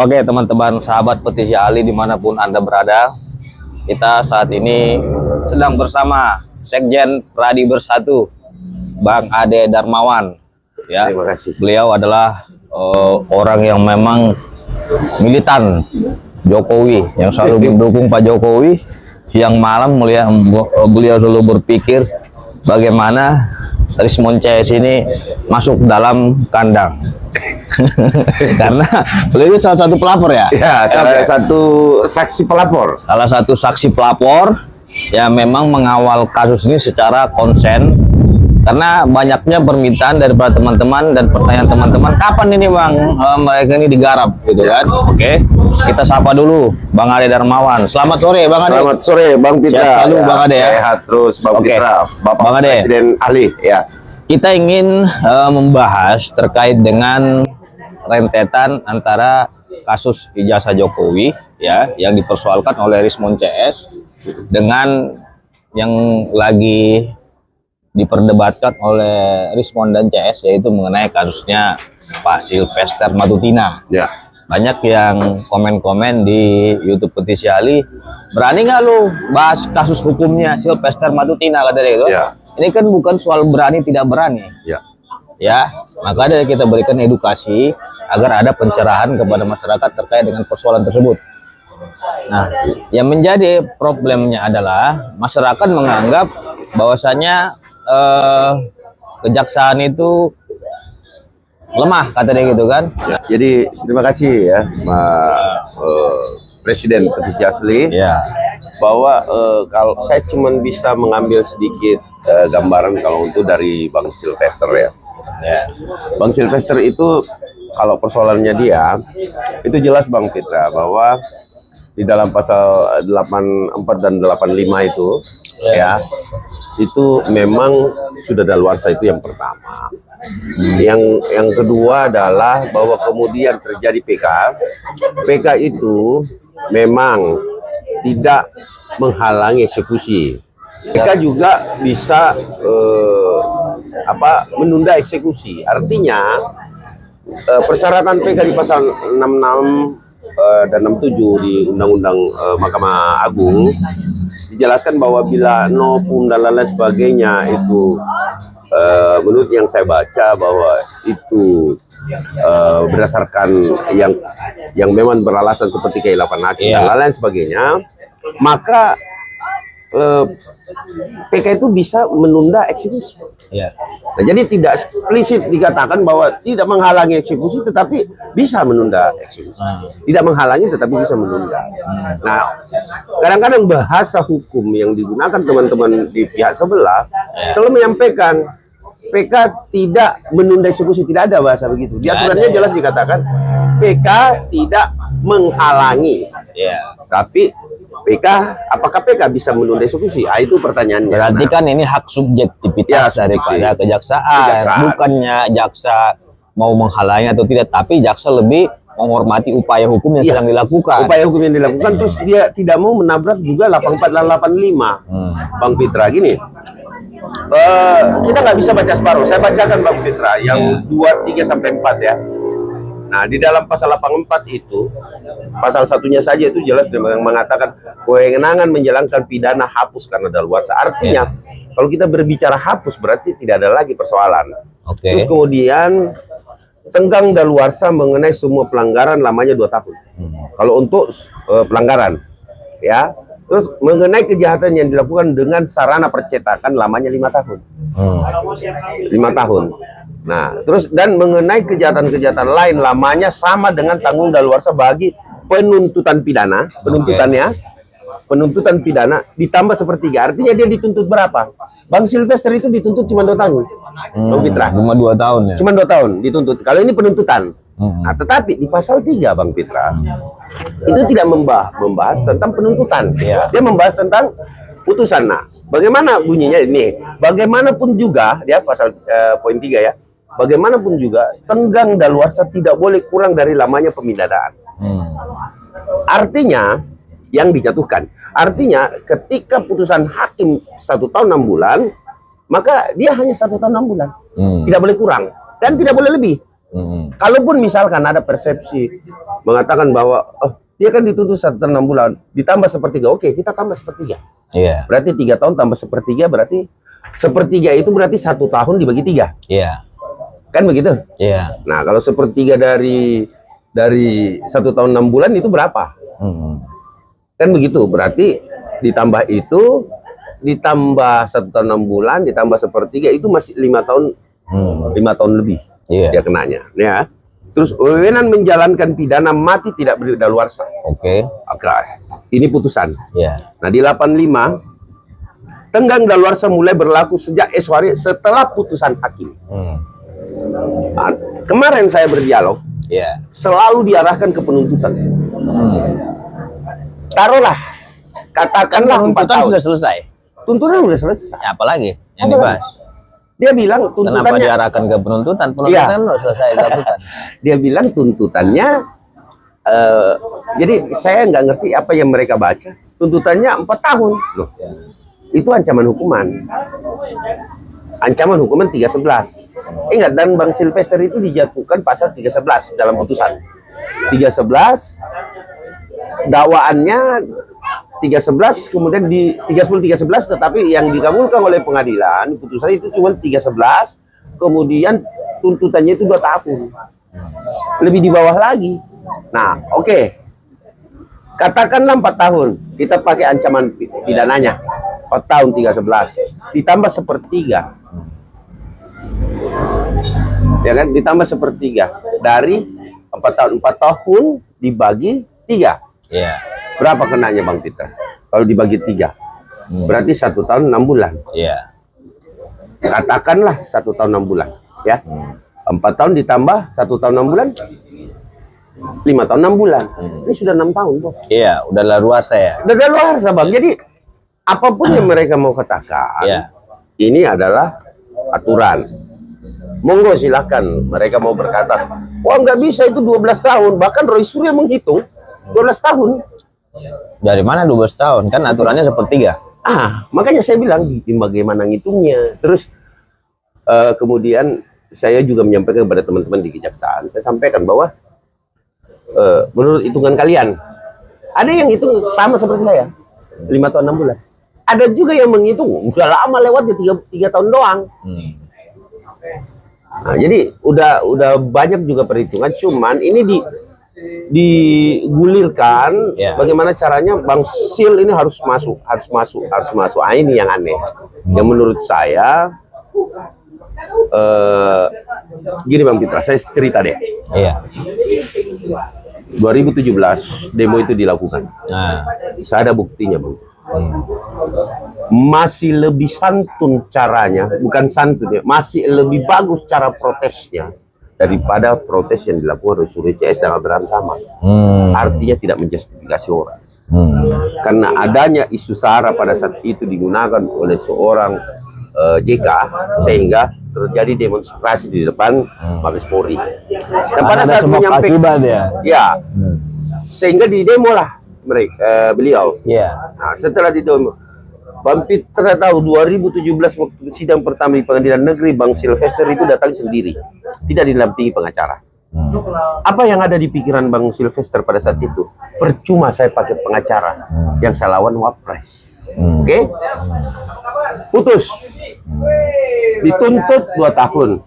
Oke teman-teman sahabat petisi ahli dimanapun Anda berada, kita saat ini sedang bersama Sekjen Peradi Bersatu, Bang Ade Darmawan. Ya, terima kasih. Beliau adalah orang yang memang militan Jokowi, yang selalu mendukung Pak Jokowi. Yang malam beliau selalu berpikir bagaimana Rismon CS ini masuk dalam kandang. Karena beliau salah satu pelapor ya? Ya, salah satu saksi pelapor. Salah satu saksi pelapor yang memang mengawal kasus ini secara konsen. Karena banyaknya permintaan dari para teman-teman dan pertanyaan teman-teman, kapan ini Bang mereka ini digarap gitu kan? Oke, kita sapa dulu Bang Ade Darmawan. Selamat sore Bang Ade. Selamat sore Bang Pitra. Sehat selalu ya, Bang Ade ya. Sehat terus Bang Pitra. Bapak Bang Ade. Presiden ahli ya. Kita ingin membahas terkait dengan rentetan antara kasus ijazah Jokowi ya yang dipersoalkan oleh Rismon CS dengan yang lagi diperdebatkan oleh Rismon dan CS, yaitu mengenai kasusnya Pak Silvester Matutina. Ya. Banyak yang komen-komen di YouTube petisi ahli, berani nggak lu bahas kasus hukumnya Silvester Matutina, kata dia itu. Ya. Ini kan bukan soal berani tidak berani. Ya. Ya, maka dari kita berikan edukasi agar ada pencerahan kepada masyarakat terkait dengan persoalan tersebut. Nah, yang menjadi problemnya adalah masyarakat menganggap bahwasanya Kejaksaan itu lemah, kata dia gitu kan. Ya. Jadi terima kasih ya Pak Presiden petisi asli Ya. bahwa kalau saya cuma bisa mengambil sedikit gambaran kalau untuk dari Bang Silvester ya. Ya. Bang Silvester itu kalau persoalannya dia itu jelas Bang Pitra bahwa di dalam pasal 84 dan 85 itu ya itu memang sudah daluarsa, itu yang pertama. Yang kedua adalah bahwa kemudian terjadi PK. PK itu memang tidak menghalangi eksekusi. PK juga bisa menunda eksekusi. Artinya persyaratan PK di pasal 66 dan 67 di Undang-Undang Mahkamah Agung dijelaskan bahwa bila novum dan lain-lain sebagainya itu menurut yang saya baca bahwa itu berdasarkan yang memang beralasan seperti kehilapan hakim dan lain-lain sebagainya, maka PK itu bisa menunda eksekusi. Ya. Nah, jadi tidak eksplisit dikatakan bahwa tidak menghalangi eksekusi tetapi bisa menunda eksekusi. Tidak menghalangi tetapi bisa menunda. Nah, kadang-kadang bahasa hukum yang digunakan teman-teman di pihak sebelah selalu menyampaikan PK tidak menunda eksekusi, tidak ada bahasa begitu. Di aturannya jelas dikatakan PK tidak menghalangi. Tapi PK, apakah PK bisa menunda eksekusi? Itu pertanyaannya. Berarti kan ini hak subjektivitas daripada kejaksaan. Bukannya jaksa mau menghalangi atau tidak, tapi jaksa lebih menghormati upaya hukum yang sedang dilakukan. Upaya hukum yang dilakukan, terus dia tidak mau menabrak juga 84 dan 85. Bang Pitra, gini. Kita nggak bisa baca separuh. Saya bacakan Bang Pitra yang 2, 3 sampai 4 ya. Nah, di dalam pasal 84 itu, pasal satunya saja itu jelas yang mengatakan kewenangan menjalankan pidana hapus karena daluarsa. Artinya, kalau kita berbicara hapus berarti tidak ada lagi persoalan. Terus kemudian tenggang daluarsa mengenai semua pelanggaran lamanya 2 tahun. Kalau untuk pelanggaran, ya. Terus mengenai kejahatan yang dilakukan dengan sarana percetakan lamanya 5 tahun. 5 tahun. Nah, terus dan mengenai kejahatan-kejahatan lain lamanya sama dengan tanggung daluarsa bagi penuntutan pidana, penuntutan pidana ditambah sepertiga. Artinya dia dituntut berapa? Bang Silvester itu dituntut cuma 2 tahun. Bang Pitra. Cuma 2 tahun ya. Cuma 2 tahun dituntut. Kalau ini penuntutan. Nah, tetapi di pasal 3 Bang Pitra itu tidak membahas tentang penuntutan. Dia membahas tentang putusan. Nah, bagaimana bunyinya ini? Bagaimanapun juga dia pasal poin 3 ya. Bagaimanapun juga tenggang daluarsa tidak boleh kurang dari lamanya pemindanaan. Artinya yang dijatuhkan. Artinya ketika putusan hakim 1 tahun 6 bulan, maka dia hanya 1 tahun 6 bulan. Tidak boleh kurang dan tidak boleh lebih. Kalaupun misalkan ada persepsi mengatakan bahwa dia kan dituntut 1 tahun 6 bulan ditambah sepertiga, oke, kita tambah sepertiga. Iya. Berarti 3 tahun tambah sepertiga, berarti sepertiga itu berarti 1 tahun dibagi 3. Iya. Kan begitu? Iya. Nah, kalau sepertiga dari 1 tahun 6 bulan itu berapa? Kan begitu. Berarti ditambah itu, ditambah 1 tahun 6 bulan, ditambah sepertiga itu masih 5 tahun, 5 tahun lebih. Iya. Dia kenanya, ya. Terus wewenang menjalankan pidana mati tidak berdaluarsa. Oke. Ini putusan. Iya. Nah, di 85 tenggang daluarsa mulai berlaku sejak esok hari setelah putusan hakim. Nah, kemarin saya berdialog, selalu diarahkan ke penuntutan. Taruhlah, katakanlah 4 tahun sudah selesai. Tuntutan sudah selesai. Ya, apalagi yang dibahas? Dia bilang tuntutannya. Kenapa diarahkan ke penuntutan? Penuntutan sudah selesai dilakukan. Dia bilang tuntutannya. Jadi saya nggak ngerti apa yang mereka baca. Tuntutannya 4 tahun. Loh, itu ancaman hukuman. Ancaman hukuman 311. Ingat, dan Bang Silvester itu dijatuhkan pasal 311 dalam putusan. 311 dakwaannya 311, kemudian di 311, tetapi yang dikabulkan oleh pengadilan putusan itu cuma 311, kemudian tuntutannya itu 2 tahun, lebih di bawah lagi. Nah, oke, katakanlah 4 tahun, kita pakai ancaman pidananya 4 tahun 311 ditambah sepertiga, ya kan, ditambah sepertiga dari 4 tahun dibagi 3. Iya. Berapa kenanya Bang Peter? Kalau dibagi 3, berarti 1 tahun 6 bulan. Iya. Katakanlah 1 tahun 6 bulan, ya. 4 tahun ditambah 1 tahun 6 bulan, 5 tahun 6 bulan. Ini sudah 6 tahun, Bos. Iya, udah luas ya. Udah luas, Bang. Jadi apapun yang mereka mau katakan, ini adalah aturan. Monggo silakan mereka mau berkata, wah nggak bisa itu 12 tahun. Bahkan Roy Suryo menghitung 12 tahun. Dari mana 12 tahun? Kan aturannya sepertiga. Makanya saya bilang bagaimana ngitungnya. Terus kemudian saya juga menyampaikan kepada teman-teman di Kejaksaan. Saya sampaikan bahwa menurut hitungan kalian, ada yang hitung sama seperti saya, 5 tahun 6 bulan. Ada juga yang menghitung udah lama lewat di 3 tahun doang. Nah, jadi udah banyak juga perhitungan. Cuman ini digulirkan bagaimana caranya Bang Sil ini harus masuk. Ini yang aneh. Yang menurut saya gini Bang Pitra, saya cerita deh. Iya. 2017 demo itu dilakukan. Saya ada buktinya, Bang. Masih lebih santun caranya, bukan santun ya, masih lebih bagus cara protesnya daripada protes yang dilakukan oleh Suryo CS dan Abraham sama. Artinya tidak menjustifikasi orang. Karena adanya isu SARA pada saat itu digunakan oleh seorang JK sehingga terjadi demonstrasi di depan Mabes Polri. Dan pada saat menyampaikan sehingga di demo lah mereka beliau. Nah, setelah di demo, Bang Pitra tahu 2017 waktu sidang pertama di Pengadilan Negeri, Bang Silvester itu datang sendiri, tidak didampingi pengacara. Apa yang ada di pikiran Bang Silvester pada saat itu? Percuma saya pakai pengacara yang saya lawan Wapres. Oke? Putus. Dituntut 2 tahun.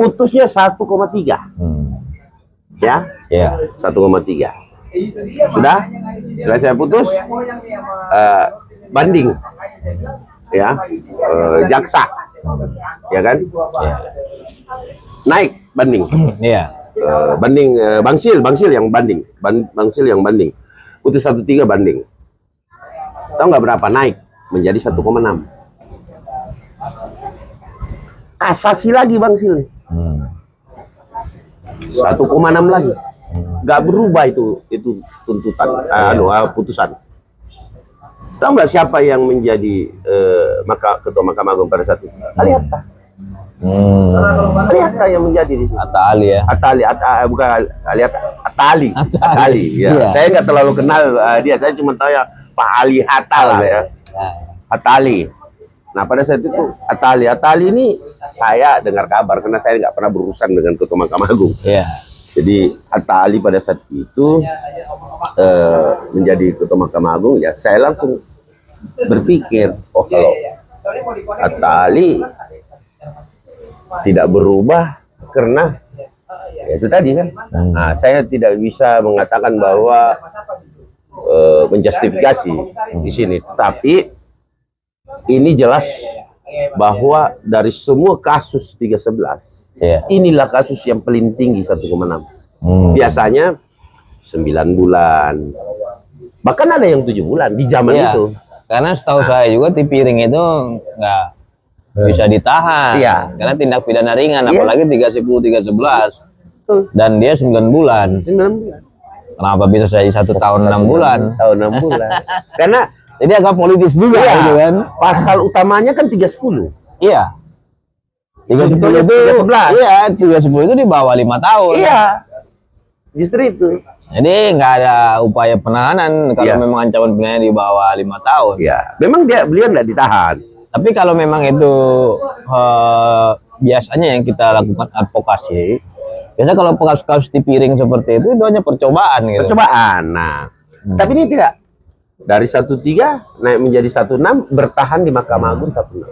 Putusnya 1,3. Ya? 1,3. Sudah? Setelah saya putus, banding. Ya. Jaksa. Ya kan? Naik banding. Banding Bang Sil yang banding. Bang Sil yang banding. Putus 1,3 banding. Tahu nggak berapa naik? Menjadi 1,6. Kasasi lagi Bang Sil. 1,6 lagi. Nggak berubah itu tuntutan, putusan. Tahu nggak siapa yang menjadi ketua Mahkamah Agung pada saat itu? Aliata. Aliata yang menjadi di situ. Atali ya. Bukan Aliata. Atali. Ya. Saya nggak terlalu kenal dia. Saya cuma tahu ya Pak Ali Atal ya. Atali. Nah pada saat itu Atali ini saya dengar kabar, karena saya nggak pernah berurusan dengan Ketua Mahkamah Agung. Jadi Atta Ali pada saat itu menjadi Ketua Mahkamah Agung, ya saya langsung berpikir, oh kalau Atta Ali tidak berubah karena ya itu tadi kan, nah, saya tidak bisa mengatakan bahwa menjustifikasi di sini, tapi ini jelas bahwa dari semua kasus 311 inilah kasus yang paling tinggi 1,6. Biasanya 9 bulan, bahkan ada yang 7 bulan di zaman itu. Karena setahu saya juga tipiring itu nggak bisa ditahan, karena tindak pidana ringan, apalagi 310, 311, dan dia 9 bulan. 9 bulan. Kenapa bisa saya 1 tahun 6 bulan? Tahun 6 bulan. Karena jadi agak politis juga, gitu kan? Pasal utamanya kan 310. Iya. 310 itu, 310 itu di bawah 5 tahun. Iya. Justru itu. Jadi nggak ada upaya penahanan kalau memang ancaman pidana di bawah 5 tahun. Iya. Memang beliau nggak ditahan. Tapi kalau memang itu biasanya yang kita lakukan advokasi, biasanya kalau kasus tipiring seperti itu hanya percobaan gitu. Percobaan. Nah, tapi ini tidak. Dari 13 naik menjadi 16, bertahan di Mahkamah Agung 16.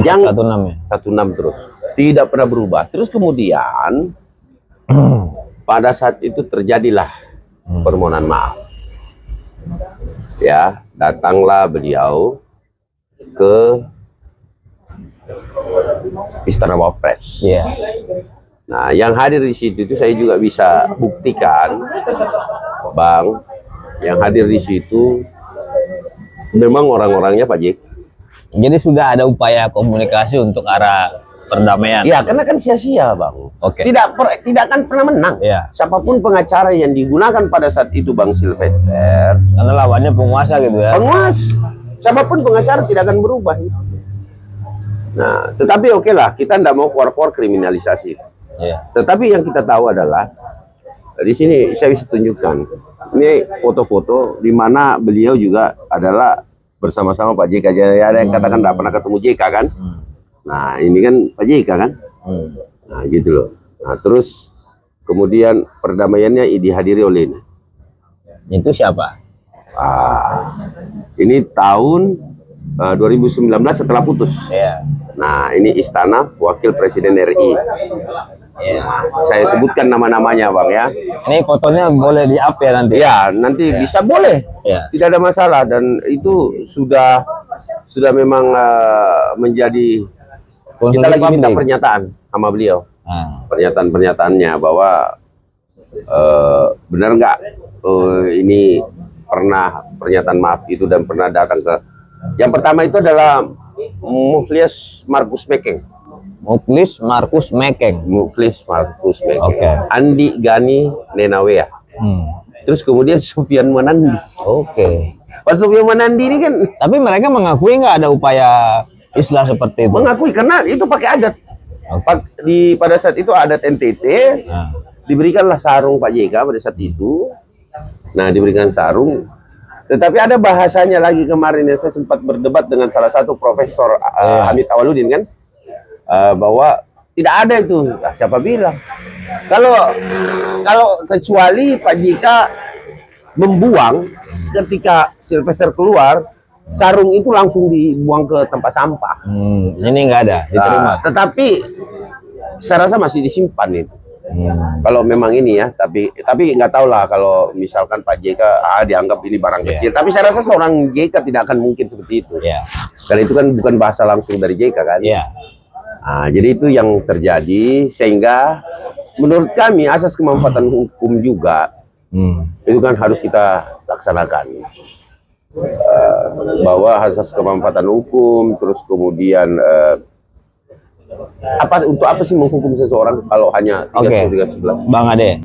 Yang 16 ya. 16 terus. Tidak pernah berubah. Terus kemudian pada saat itu terjadilah permohonan maaf. Ya, datanglah beliau ke Istana Wapres. Nah, yang hadir di situ itu saya juga bisa buktikan, Bang, yang hadir di situ memang orang-orangnya Pak JK. Jadi sudah ada upaya komunikasi untuk arah perdamaian. Iya, karena kan sia-sia, Bang. Tidak akan pernah menang. Siapapun pengacara yang digunakan pada saat itu, Bang Sylvester. Karena lawannya penguasa gitu ya. Penguasa. Siapapun pengacara tidak akan berubah. Nah, tetapi oke lah, kita tidak mau keluar-keluar kriminalisasi. Tetapi yang kita tahu adalah di sini saya bisa tunjukkan. Ini foto-foto di mana beliau juga adalah bersama-sama Pak JK. Jadi ada yang katakan tidak pernah ketemu JK kan? Nah, ini kan Pak JK kan? Nah, gitu loh. Nah, terus kemudian perdamaiannya dihadiri oleh ini. Itu siapa? Ini tahun 2019 setelah putus. Nah, ini Istana Wakil Presiden RI. Nah, saya sebutkan nama-namanya, Bang ya. Ini fotonya boleh di-up ya nanti? Ya, nanti bisa boleh. Tidak ada masalah, dan itu sudah memang menjadi kita lagi minta pernyataan sama beliau. Pernyataan-pernyataannya bahwa benar nggak ini pernah pernyataan maaf itu dan pernah datang ke yang pertama itu adalah Mukhlis Markus Mekeng. Andi Gani Nenawea. Terus kemudian Sufyan Manandi. Pak Sufyan Manandi ini kan. Tapi mereka mengakui nggak ada upaya islah seperti itu? Mengakui karena itu pakai adat. Pada saat itu adat NTT. Diberikanlah sarung Pak JK pada saat itu. Nah, diberikan sarung. Tetapi ada bahasanya lagi kemarin yang saya sempat berdebat dengan salah satu profesor Hamid Awaludin kan, bahwa tidak ada itu. Siapa bilang? Kalau kecuali Pak JK membuang ketika Sylvester keluar, sarung itu langsung dibuang ke tempat sampah. Ini nggak ada diterima. Tetapi saya rasa masih disimpan itu. Kalau memang ini ya, tapi nggak tahu lah kalau misalkan Pak JK dianggap ini barang kecil. Tapi saya rasa seorang JK tidak akan mungkin seperti itu. Karena itu kan bukan bahasa langsung dari JK kan. Nah, jadi itu yang terjadi sehingga menurut kami asas kemanfaatan hukum juga itu kan harus kita laksanakan. Bahwa asas kemanfaatan hukum, terus kemudian untuk apa sih menghukum seseorang kalau hanya 311? Bang Ade,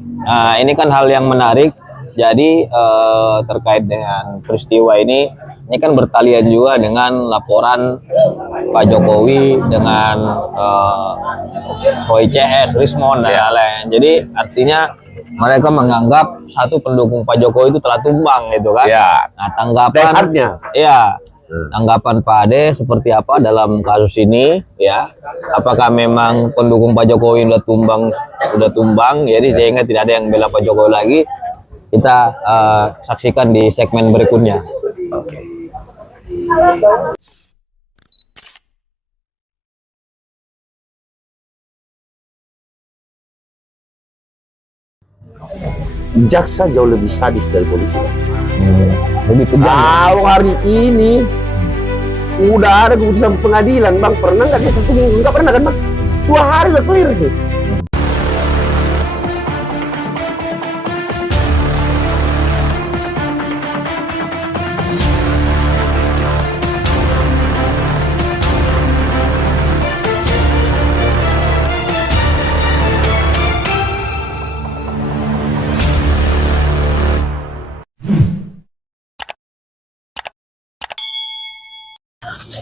ini kan hal yang menarik. Jadi terkait dengan peristiwa ini kan bertalian juga dengan laporan Pak Jokowi dengan OICS, Rismon dan lain-lain. Jadi artinya mereka menganggap satu pendukung Pak Jokowi itu telah tumbang gitu kan. Nah, tanggapan Tanggapan Pak Ade seperti apa dalam kasus ini ya? Apakah memang pendukung Pak Jokowi udah tumbang, jadi sehingga tidak ada yang bela Pak Jokowi lagi? Kita saksikan di segmen berikutnya. Oke. Jaksa jauh lebih sadis dari polisi. Lebih kejam. Kalau hari ini udah ada keputusan pengadilan, Bang, pernah nggak dia 1 minggu? Nggak pernah kan, Bang? 2 hari udah clear tuh.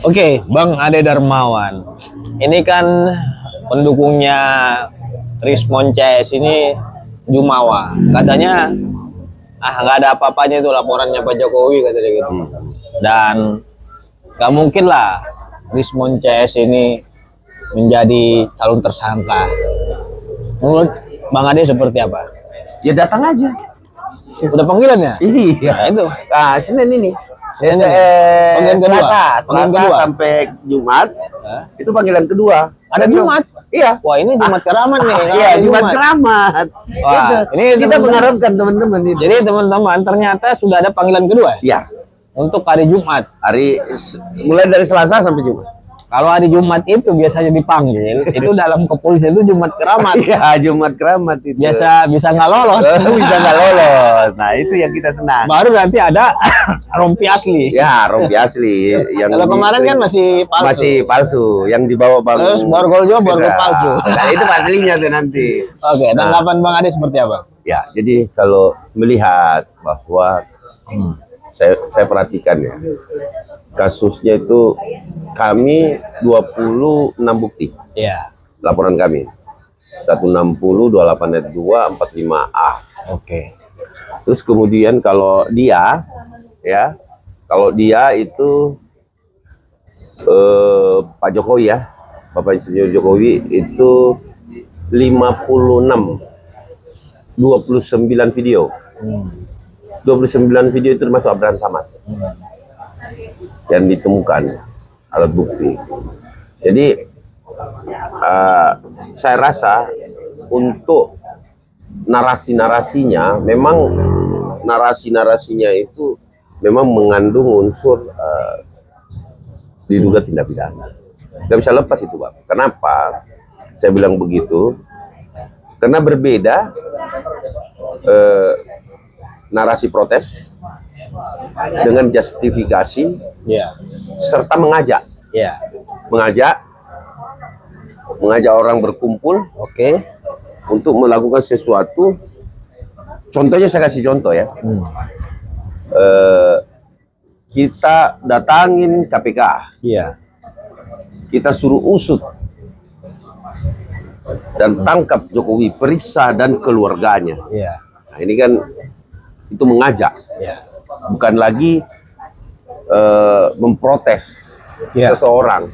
Oke, Bang Ade Darmawan. Ini kan pendukungnya Rismon CS ini Jumawa. Katanya nggak ada apa-apanya itu laporannya Pak Jokowi, katanya gitu. Dan nggak mungkin lah Rismon CS ini menjadi calon tersangka. Menurut Bang Ade seperti apa? Ya datang aja. Udah panggilannya? Iya. Nah, itu. Nah, Senin ini. Panggilan kedua. Selasa sampai Jumat. Itu panggilan kedua. Ada Jumat? Iya. Wah, ini Jumat keramat nih. Iya, Jumat keramat. Wah, ini kita mengharapkan teman-teman itu. Jadi teman-teman, ternyata sudah ada panggilan kedua ya? Untuk hari Jumat. Mulai dari Selasa sampai Jumat. Kalau hari Jumat itu biasanya dipanggil, itu dalam kepolisian itu Jumat keramat. Iya, Jumat keramat itu. Bisa nggak lolos. Bisa nggak lolos. Nah, itu yang kita senang. Baru nanti ada rompi asli. Ya, rompi asli. Yang kalau kemarin kan masih palsu. Masih palsu. Yang dibawa Bang. Terus borgol juga borgol palsu. Nah, itu aslinya tuh nanti. Oke, tanggapan Bang Ade seperti apa? Ya, jadi kalau melihat bahwa saya perhatikan ya, kasusnya itu kami 26 bukti. Iya. Laporan kami 160, 28 ayat 2, 45A. Oke. Terus kemudian kalau dia itu Pak Jokowi ya, Bapak Suryo Jokowi itu 56, 29 video. 29 video itu termasuk Abraham Samad. Dan ditemukan alat bukti. Jadi saya rasa untuk narasi-narasinya itu memang mengandung unsur diduga tindak pidana. Nggak bisa lepas itu, Bang. Kenapa saya bilang begitu? Karena berbeda narasi protes dengan justifikasi serta mengajak. Mengajak orang berkumpul untuk melakukan sesuatu. Contohnya saya kasih contoh ya. Kita datangin KPK. Kita suruh usut dan tangkap Jokowi, periksa dan keluarganya. Nah, ini kan itu mengajak. Bukan lagi memprotes seseorang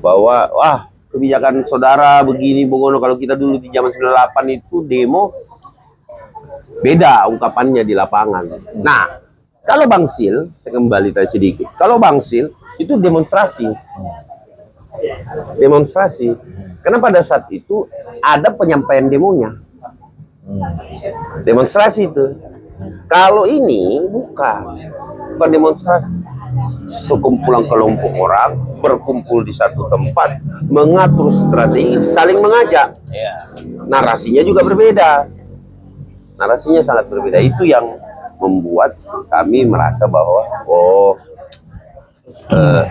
bahwa wah, kebijakan saudara begini begono. Kalau kita dulu di zaman 98 itu demo beda ungkapannya di lapangan. Nah, kalau Bang Sil, saya kembali tadi sedikit. Kalau Bang Sil itu demonstrasi. Karena pada saat itu ada penyampaian demonya. Demonstrasi itu. Kalau ini bukan demonstrasi. Sekumpulan kelompok orang berkumpul di satu tempat, mengatur strategi, saling mengajak. Narasinya juga berbeda. Narasinya sangat berbeda. Itu yang membuat kami merasa bahwa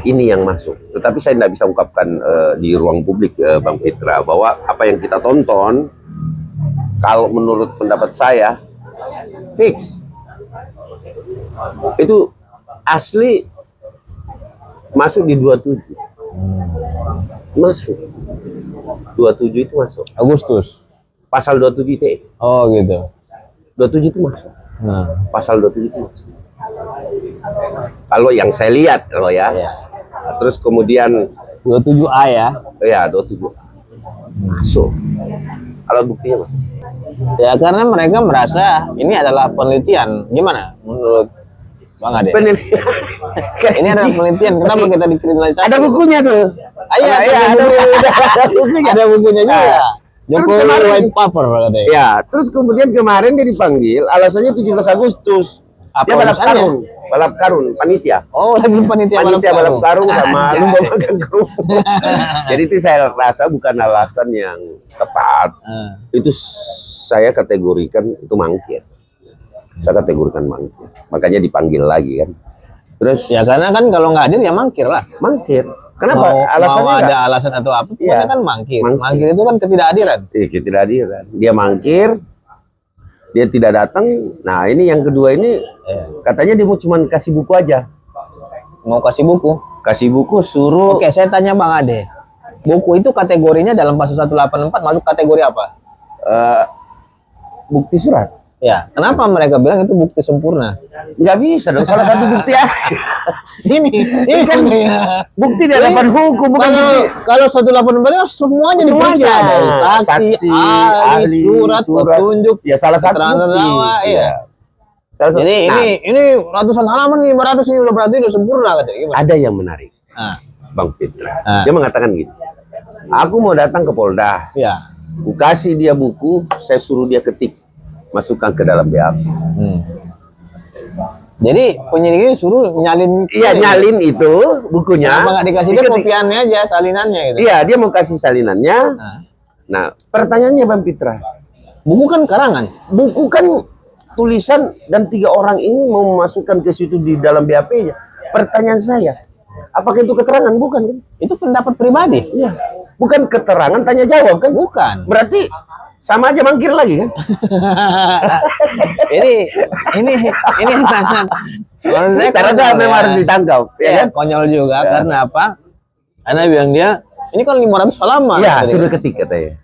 ini yang masuk. Tetapi saya tidak bisa ungkapkan di ruang publik, Bang Petra, bahwa apa yang kita tonton, kalau menurut pendapat saya, fix. Itu asli masuk di 27. Masuk. 27 itu masuk. Agustus. Pasal 27 ITE. Oh gitu. 27 itu masuk. Pasal 27 itu masuk. Kalau yang saya lihat kalau ya. Nah, terus kemudian 27A ya. Ya 27 masuk. Kalau buktinya mas? Ya karena mereka merasa ini adalah penelitian. Gimana menurut Bang Ade? Penelitian. Ini adalah penelitian. Kenapa kita dikriminalisasi? Ada bukunya tuh. Iya, ada bukunya. Ada bukunya juga. Jokowi white paper katanya. Ya, terus kemudian kemarin dia dipanggil, alasannya 17 Agustus. Dia balap karun, panitia. Oh, lagi panitia balap karung sama lomba makan kerupuk. Jadi itu saya rasa bukan alasan yang tepat. Itu saya kategorikan itu mangkir. Saya kategorikan mangkir. Makanya dipanggil lagi kan. Terus ya karena kan kalau nggak hadir ya mangkir lah. Mangkir. Kenapa? Alasannya mau ada alasan atau apa? Pokoknya kan mangkir. Mangkir itu kan ketidakhadiran. Iya, ketidakhadiran. Dia mangkir. Dia tidak datang. Nah, ini yang kedua ini katanya dia mau cuman kasih buku aja. Mau kasih buku? Kasih buku suruh. Oke, saya tanya Bang Ade. Buku itu kategorinya dalam pasal 184 masuk kategori apa? Bukti surat. Ya, kenapa mereka bilang itu bukti sempurna? Nggak bisa dong, salah satu bukti ya. ini kan bukti di hadapan hukum, bukan kalau 184 semuanya diperiksa. Saksi, ahli, surat, petunjuk, ya salah satu bukti. Iya. Jadi ini ratusan halaman, 500 ini udah berarti udah sempurna katanya. Gimana? Ada yang menarik, Bang Fitra. Dia mengatakan gini, aku mau datang ke Polda, aku kasih dia buku, saya suruh dia ketik, masukkan ke dalam BAP. Jadi penyidik ini suruh nyalin. Iya, nyalin itu bukunya. Kenapa nggak dikasih dia kopiannya aja, salinannya gitu? Iya, dia mau kasih salinannya. Nah, pertanyaannya Bang Fitra, buku kan karangan. Buku kan tulisan dan 3 orang ini mau memasukkan ke situ di dalam BAP-nya. Pertanyaan saya, apakah itu keterangan? Bukan kan? Itu pendapat pribadi. Iya. Bukan keterangan tanya jawab kan? Bukan. Berarti sama aja mangkir lagi kan? ini sangat menurut saya memang harus ditangkap ya kan? Konyol juga karena apa? Karena bilang dia ini kan 500 halaman. Ya, sudah ketik katanya.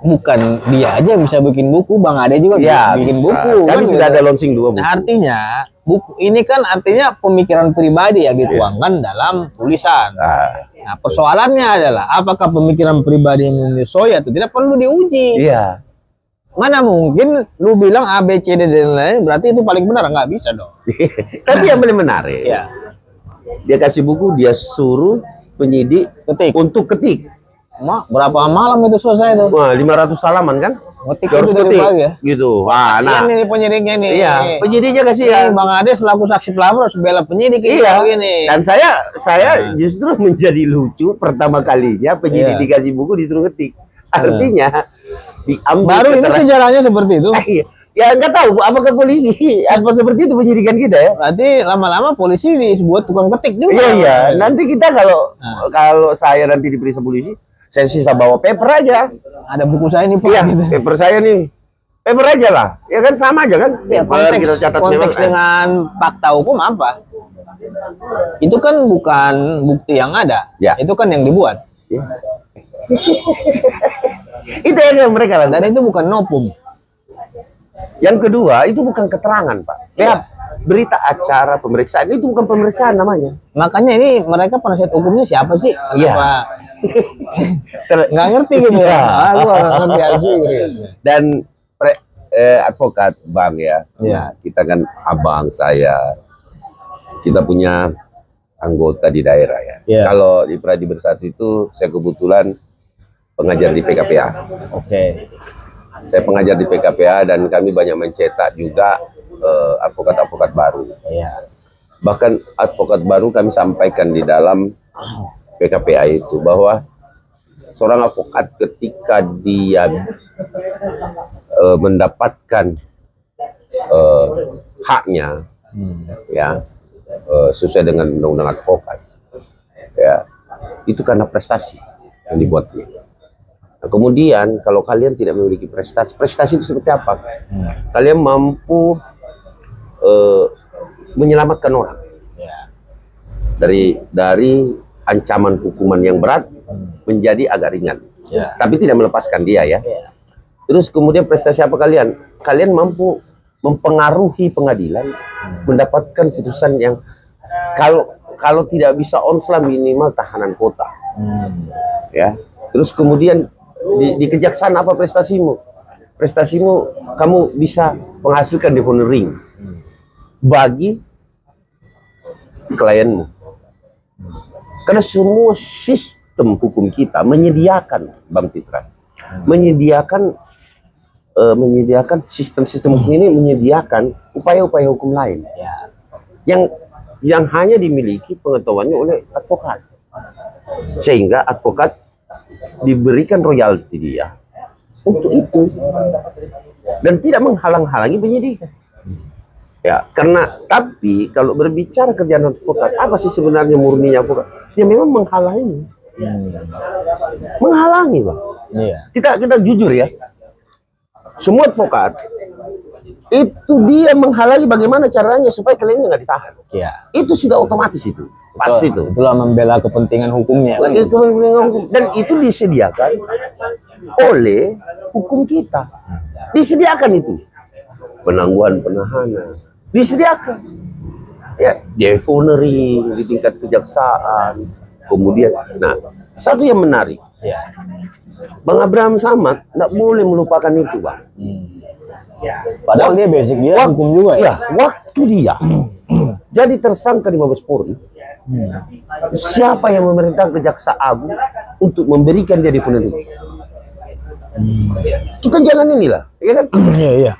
Bukan dia aja yang bisa bikin buku, Bang Ade juga bikin buku. Kami sudah ada launching 2 buku. Nah, artinya buku ini kan artinya pemikiran pribadi yang dituangkan dalam tulisan. Nah, persoalannya adalah apakah pemikiran pribadi yang menyesuai atau tidak perlu diuji. Iya. Mana mungkin lu bilang A, B, C, D dan lain-lain berarti itu paling benar, nggak bisa dong. Tapi yang paling menarik, dia kasih buku, dia suruh penyidik untuk ketik. Berapa malam itu selesai itu? Wah, 500 halaman kan? Ngetik itu dari pagi ya? Gitu. Wah, nah ini penyidiknya nih. Iya, penyidiknya kasihan. Bang Ade selaku saksi pelapor harus bela penyidik. Iya. Dan saya justru menjadi lucu pertama kalinya penyidik dikasih buku disuruh ketik. Artinya diambil. Baru ini sejarahnya seperti itu. Ya nggak tahu apakah polisi apa seperti itu penyidikan kita ya. Berarti lama-lama polisi disebut tukang ketik juga. Iya. Nanti kita kalau saya nanti diperiksa polisi, saya sisa bawa paper aja. Ada buku saya nih Pak. Iya, gitu. Paper saya nih. Paper aja lah. Ya kan sama aja kan? Ya, konteks dengan fakta hukum apa? Itu kan bukan bukti yang ada. Ya. Itu kan yang dibuat. Ya. Itu yang mereka lakukan. Dan itu bukan nopum. Yang kedua, itu bukan keterangan, Pak. Lihat, berita acara pemeriksaan itu bukan pemeriksaan namanya. Makanya ini mereka penasihat hukumnya siapa sih? Iya. Nggak ngerti gitu ya. Aku nggak ngerti asli gitu. Dan advokat Bang ya. Nah, kita kan abang saya. Kita punya anggota di daerah ya. Kalau di Peradi Bersatu itu saya kebetulan pengajar di PKPA. Saya pengajar di PKPA dan kami banyak mencetak juga advokat-advokat baru. Bahkan advokat baru kami sampaikan di dalam PKPA itu bahwa seorang advokat ketika dia mendapatkan haknya ya sesuai dengan undang-undang advokat ya itu karena prestasi yang dibuatnya. Nah, kemudian kalau kalian tidak memiliki prestasi itu seperti apa? Kalian mampu menyelamatkan orang dari ancaman hukuman yang berat menjadi agak ringan, tapi tidak melepaskan dia ya. Terus kemudian prestasi apa kalian? Kalian mampu mempengaruhi pengadilan, mendapatkan putusan yang kalau tidak bisa onslah minimal tahanan kota. Ya. Terus kemudian di kejaksaan apa prestasimu? Prestasimu kamu bisa menghasilkan deponering bagi klienmu. Karena semua sistem hukum kita menyediakan, Bang Fitra, menyediakan sistem-sistem hukum ini menyediakan upaya-upaya hukum lain yang hanya dimiliki pengetahuannya oleh advokat, sehingga advokat diberikan royalti dia untuk itu dan tidak menghalang-halangi penyidikan. Ya, karena tapi kalau berbicara kerjaan advokat, apa sih sebenarnya murninya advokat? Ya memang menghalangi, menghalangi, Bang. Iya. Kita jujur ya, semua advokat itu dia menghalangi bagaimana caranya supaya kliennya nggak ditahan. Iya. Itu sudah otomatis itu, pasti itu. Itulah membela kepentingan hukumnya. Kan? Dan itu disediakan oleh hukum kita, disediakan itu penangguhan penahanan, disediakan ya deponering di tingkat kejaksaan. Kemudian, nah satu yang menarik, Bang Abraham Samad nggak boleh melupakan itu, Bang. Padahal dia basic dia hukum juga ya. Waktu dia jadi tersangka di Mabes Polri, siapa yang memerintah Kejaksaan Agung untuk memberikan dia deponering? Kita jangan inilah, ya kan? Iya.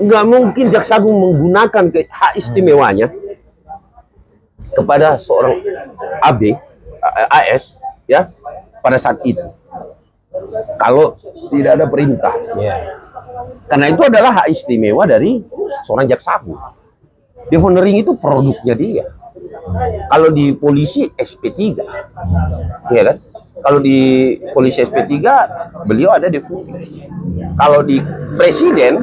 Nggak mungkin Jaksa Agung menggunakan hak istimewanya kepada seorang AS, ya, pada saat itu. Kalau tidak ada perintah, karena itu adalah hak istimewa dari seorang Jaksa Agung. Deponering itu produknya dia. Kalau di polisi SP3, ya kan? Kalau di polisi SP3, beliau ada deponering. Kalau di presiden,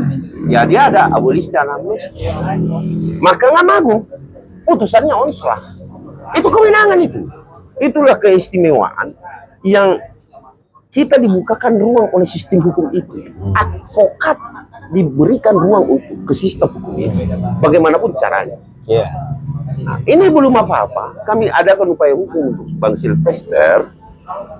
ya dia ada abolisi dan amnesti. Mahkamah Agung, putusannya onslah. Itu kewenangan itu. Itulah keistimewaan yang kita dibukakan ruang oleh sistem hukum itu. Advokat diberikan ruang untuk ke sistem hukum ini. Bagaimanapun caranya. Nah, ini belum apa-apa. Kami adakan upaya hukum untuk Bang Sylvester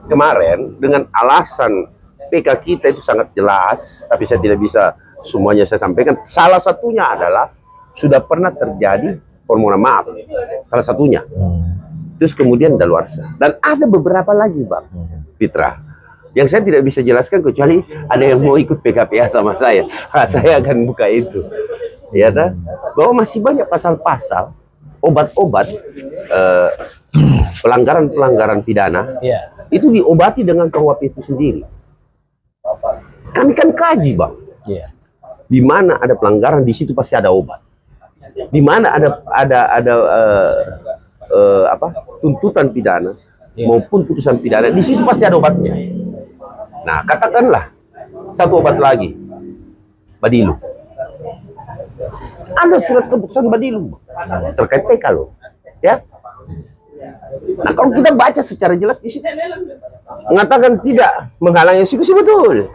kemarin dengan alasan PK kita itu sangat jelas, tapi saya tidak bisa semuanya saya sampaikan. Salah satunya adalah sudah pernah terjadi permohonan maaf, salah satunya. Terus kemudian daluarsa, dan ada beberapa lagi, Bang Fitra, yang saya tidak bisa jelaskan kecuali ada yang mau ikut PKPA sama saya. Saya akan buka itu, ya kan? Bahwa masih banyak pasal-pasal obat-obat pelanggaran-pelanggaran pidana itu diobati dengan KUHP itu sendiri. Kami kan kaji, Bang. Di mana ada pelanggaran, di situ pasti ada obat. Di mana ada tuntutan pidana maupun putusan pidana, di situ pasti ada obatnya. Nah, katakanlah satu obat lagi, Badilu. Ada surat keputusan Badilu terkait PK loh, ya. Nah, kalau kita baca secara jelas di situ mengatakan tidak menghalangi eksekusi, betul.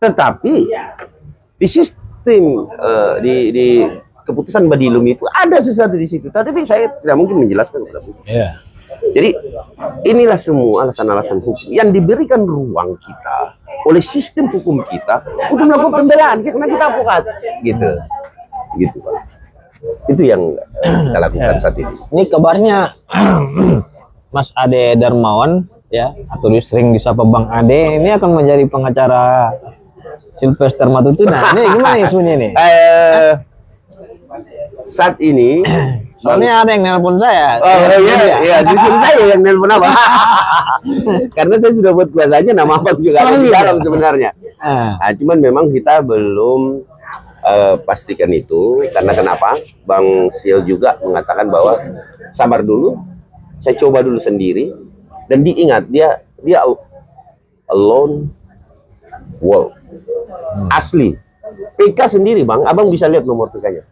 Tetapi di sistem di keputusan Badilum itu ada sesuatu di situ. Tapi saya tidak mungkin menjelaskan kepada publik. Jadi inilah semua alasan-alasan hukum yang diberikan ruang kita oleh sistem hukum kita untuk melakukan pembelaan karena kita advokat, gitu, Pak. Itu yang kita lakukan saat ini. Ini kabarnya Mas Ade Darmawan, ya, atau sering disapa Bang Ade, ini akan menjadi pengacara Sylvester Matutina. Ini gimana isunya ini? Saat ini soalnya ada yang nelpon saya. Iya, justru saya yang nelpon apa? Karena saya sudah buat kuasanya, nama Abang juga ada di dalam sebenarnya. Nah, cuman memang kita belum pastikan itu, karena kenapa? Bang Sil juga mengatakan bahwa sabar dulu, saya coba dulu sendiri, dan diingat dia alone wolf, asli. PK sendiri, Bang, Abang bisa lihat nomor PK-nya.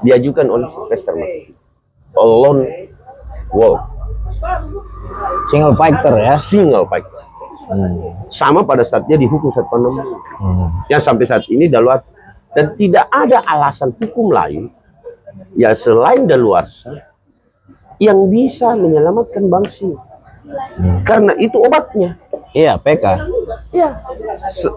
Diajukan oleh Sylvester Matutina. Alone wolf, single fighter ya. Single fighter. Sama pada saat dia dihukum 1 tahun 6 bulan. Yang sampai saat ini daluarsa. Dan tidak ada alasan hukum lain ya selain daluarsa yang bisa menyelamatkan bangsa. Karena itu obatnya. Iya, PK. Iya.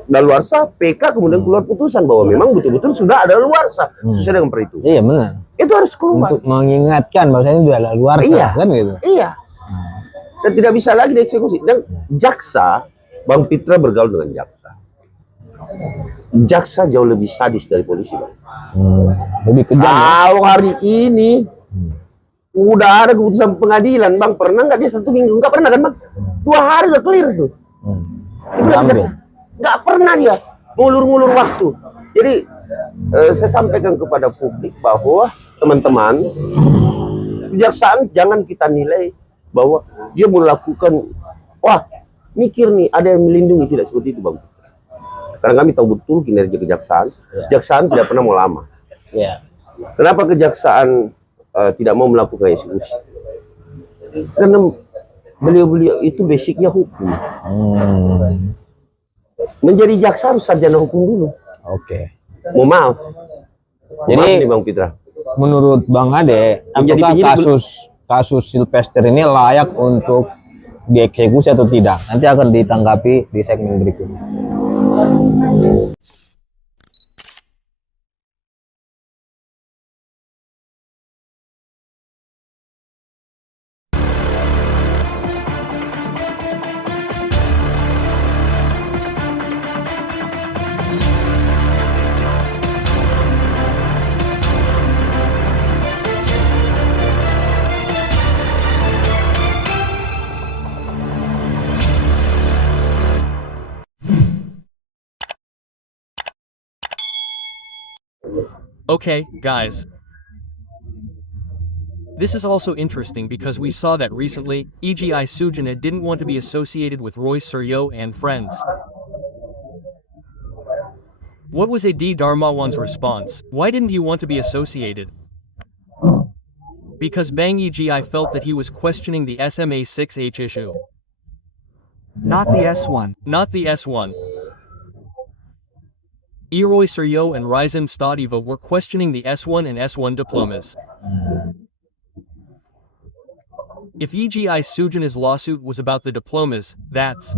Daluarsa, PK, kemudian keluar putusan bahwa memang betul-betul sudah ada daluarsa sesuai dengan perhitungan. Iya, benar. Itu harus keluar. Untuk mengingatkan bahwasanya sudah daluarsa, iya, kan gitu. Iya. Dan tidak bisa lagi dieksekusi. Dan jaksa, Bang Pitra bergaul dengan jaksa. Jaksa jauh lebih sadis dari polisi, Bang. Lebih kejam. Kalau hari ini udah ada keputusan pengadilan, Bang, pernah nggak dia 1 minggu? Nggak pernah kan, Bang? 2 hari udah clear tuh. Nggak pernah dia ngulur-ngulur waktu. Jadi saya sampaikan kepada publik bahwa teman-teman, kejaksaan jangan kita nilai bahwa dia melakukan, wah mikir nih ada yang melindungi, tidak seperti itu, Bang. Karena kami tahu betul kinerja kejaksaan. Kejaksaan tidak pernah mau lama. Kenapa kejaksaan tidak mau melakukan eksekusi? Karena beliau-beliau itu basicnya hukum. Menjadi jaksa harus sarjana hukum dulu. Oke. Mohon maaf. Jadi maaf nih, Bang Pitra. Menurut Bang Ade, apakah kasus Sylvester ini layak untuk dieksekusi atau tidak? Nanti akan ditanggapi di segmen berikutnya. Okay, guys. This is also interesting because we saw that recently, EGI Sujana didn't want to be associated with Roy Suryo and friends. What was AD Dharmawan's response? Why didn't he want to be associated? Because Bang EGI felt that he was questioning the SMA 6H issue. Not the S1. Not the S1. Eroy Suryo and Ryzen Stadiva were questioning the S1 and S1 diplomas. If EGI Sujana's lawsuit was about the diplomas, that's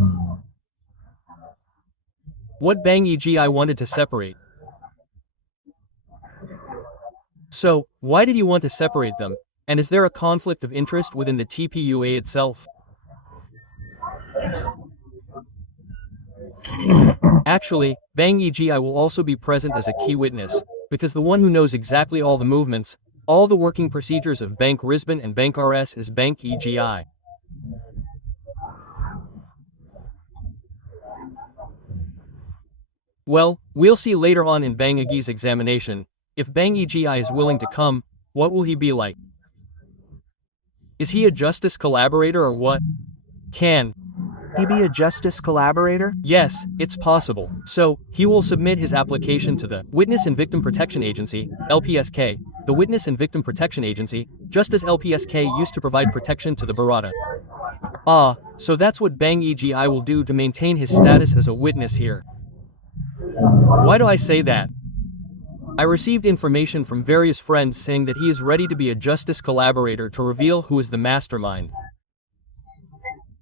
what Bang EGI wanted to separate. So, why did you want to separate them? And is there a conflict of interest within the TPUA itself? Actually, Bang EGI will also be present as a key witness, because the one who knows exactly all the movements, all the working procedures of Bank Risbon and Bank RS is Bank EGI. Well, we'll see later on in Bang EGI's examination. If Bang EGI is willing to come, what will he be like? Is he a justice collaborator or what? Can He be a justice collaborator? Yes, it's possible. So, he will submit his application to the Witness and Victim Protection Agency, LPSK, the Witness and Victim Protection Agency, just as LPSK used to provide protection to the Barada. Ah, so that's what Bang EGI will do to maintain his status as a witness here. Why do I say that? I received information from various friends saying that he is ready to be a justice collaborator to reveal who is the mastermind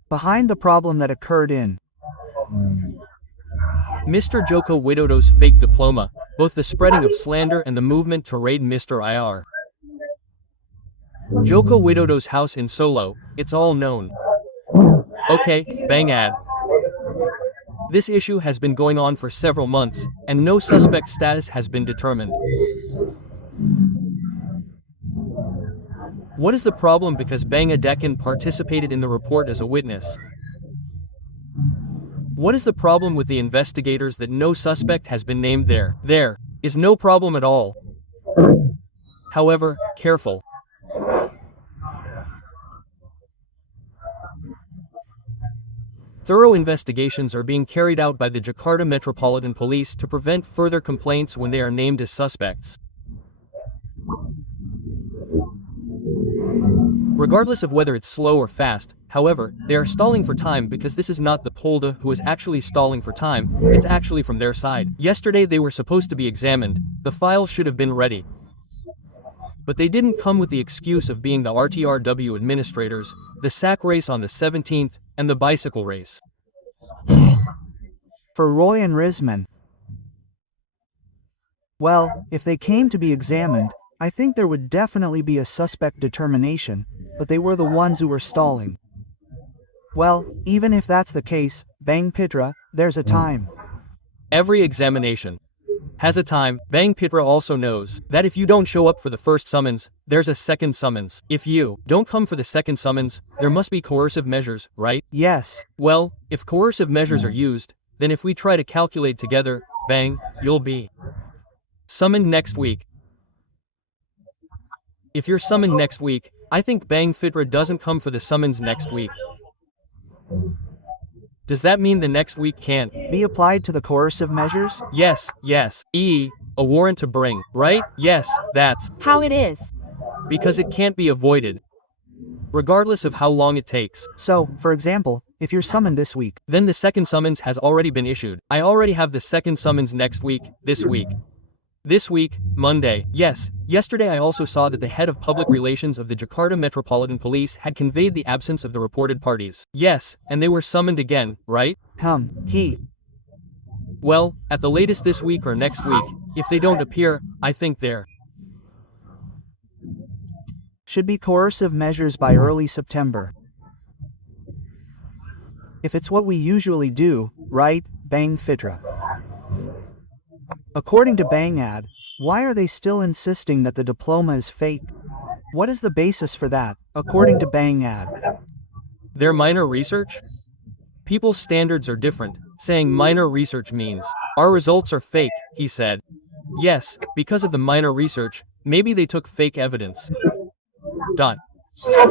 Behind the problem that occurred in Mr. Joko Widodo's fake diploma, both the spreading of slander and the movement to raid Mr. IR. Joko Widodo's house in Solo, it's all known. Okay, Bang ad. This issue has been going on for several months, and no suspect status has been determined. What is the problem because Bang Adekan participated in the report as a witness? What is the problem with the investigators that no suspect has been named there? There is no problem at all. However, careful. Thorough investigations are being carried out by the Jakarta Metropolitan Police to prevent further complaints when they are named as suspects. Regardless of whether it's slow or fast, however, they are stalling for time because this is not the Polda who is actually stalling for time, it's actually from their side. Yesterday they were supposed to be examined, the files should have been ready. But they didn't come with the excuse of being the RTRW administrators, the sack race on the 17th, and the bicycle race. For Roy and Rizman. Well, if they came to be examined, I think there would definitely be a suspect determination, but they were the ones who were stalling. Well, even if that's the case, Bang Pitra, there's a time. Every examination has a time. Bang Pitra also knows that if you don't show up for the first summons, there's a second summons. If you don't come for the second summons, there must be coercive measures, right? Yes. Well, if coercive measures are used, then if we try to calculate together, Bang, you'll be summoned next week. If you're summoned next week, I think Bang Pitra doesn't come for the summons next week. Does that mean the next week can't Be applied to the coercive measures? Yes, a warrant to bring, right? Yes, that's How it is. because it can't be avoided, regardless of how long it takes. So, for example, if you're summoned this week, Then the second summons has already been issued. I already have the second summons next week, this week. This week, Monday. Yes, yesterday I also saw that the head of public relations of the Jakarta Metropolitan Police had conveyed the absence of the reported parties. Yes, and they were summoned again, right? he. Well, at the latest this week or next week, if they don't appear, I think there Should be coercive measures by early September. If it's what we usually do, right, Bang Pitra? According to Bangad, why are they still insisting that the diploma is fake? What is the basis for that, according to Bangad? their minor research? People's standards are different. Saying minor research means our results are fake, he said. Yes, because of the minor research, maybe they took fake evidence. Fake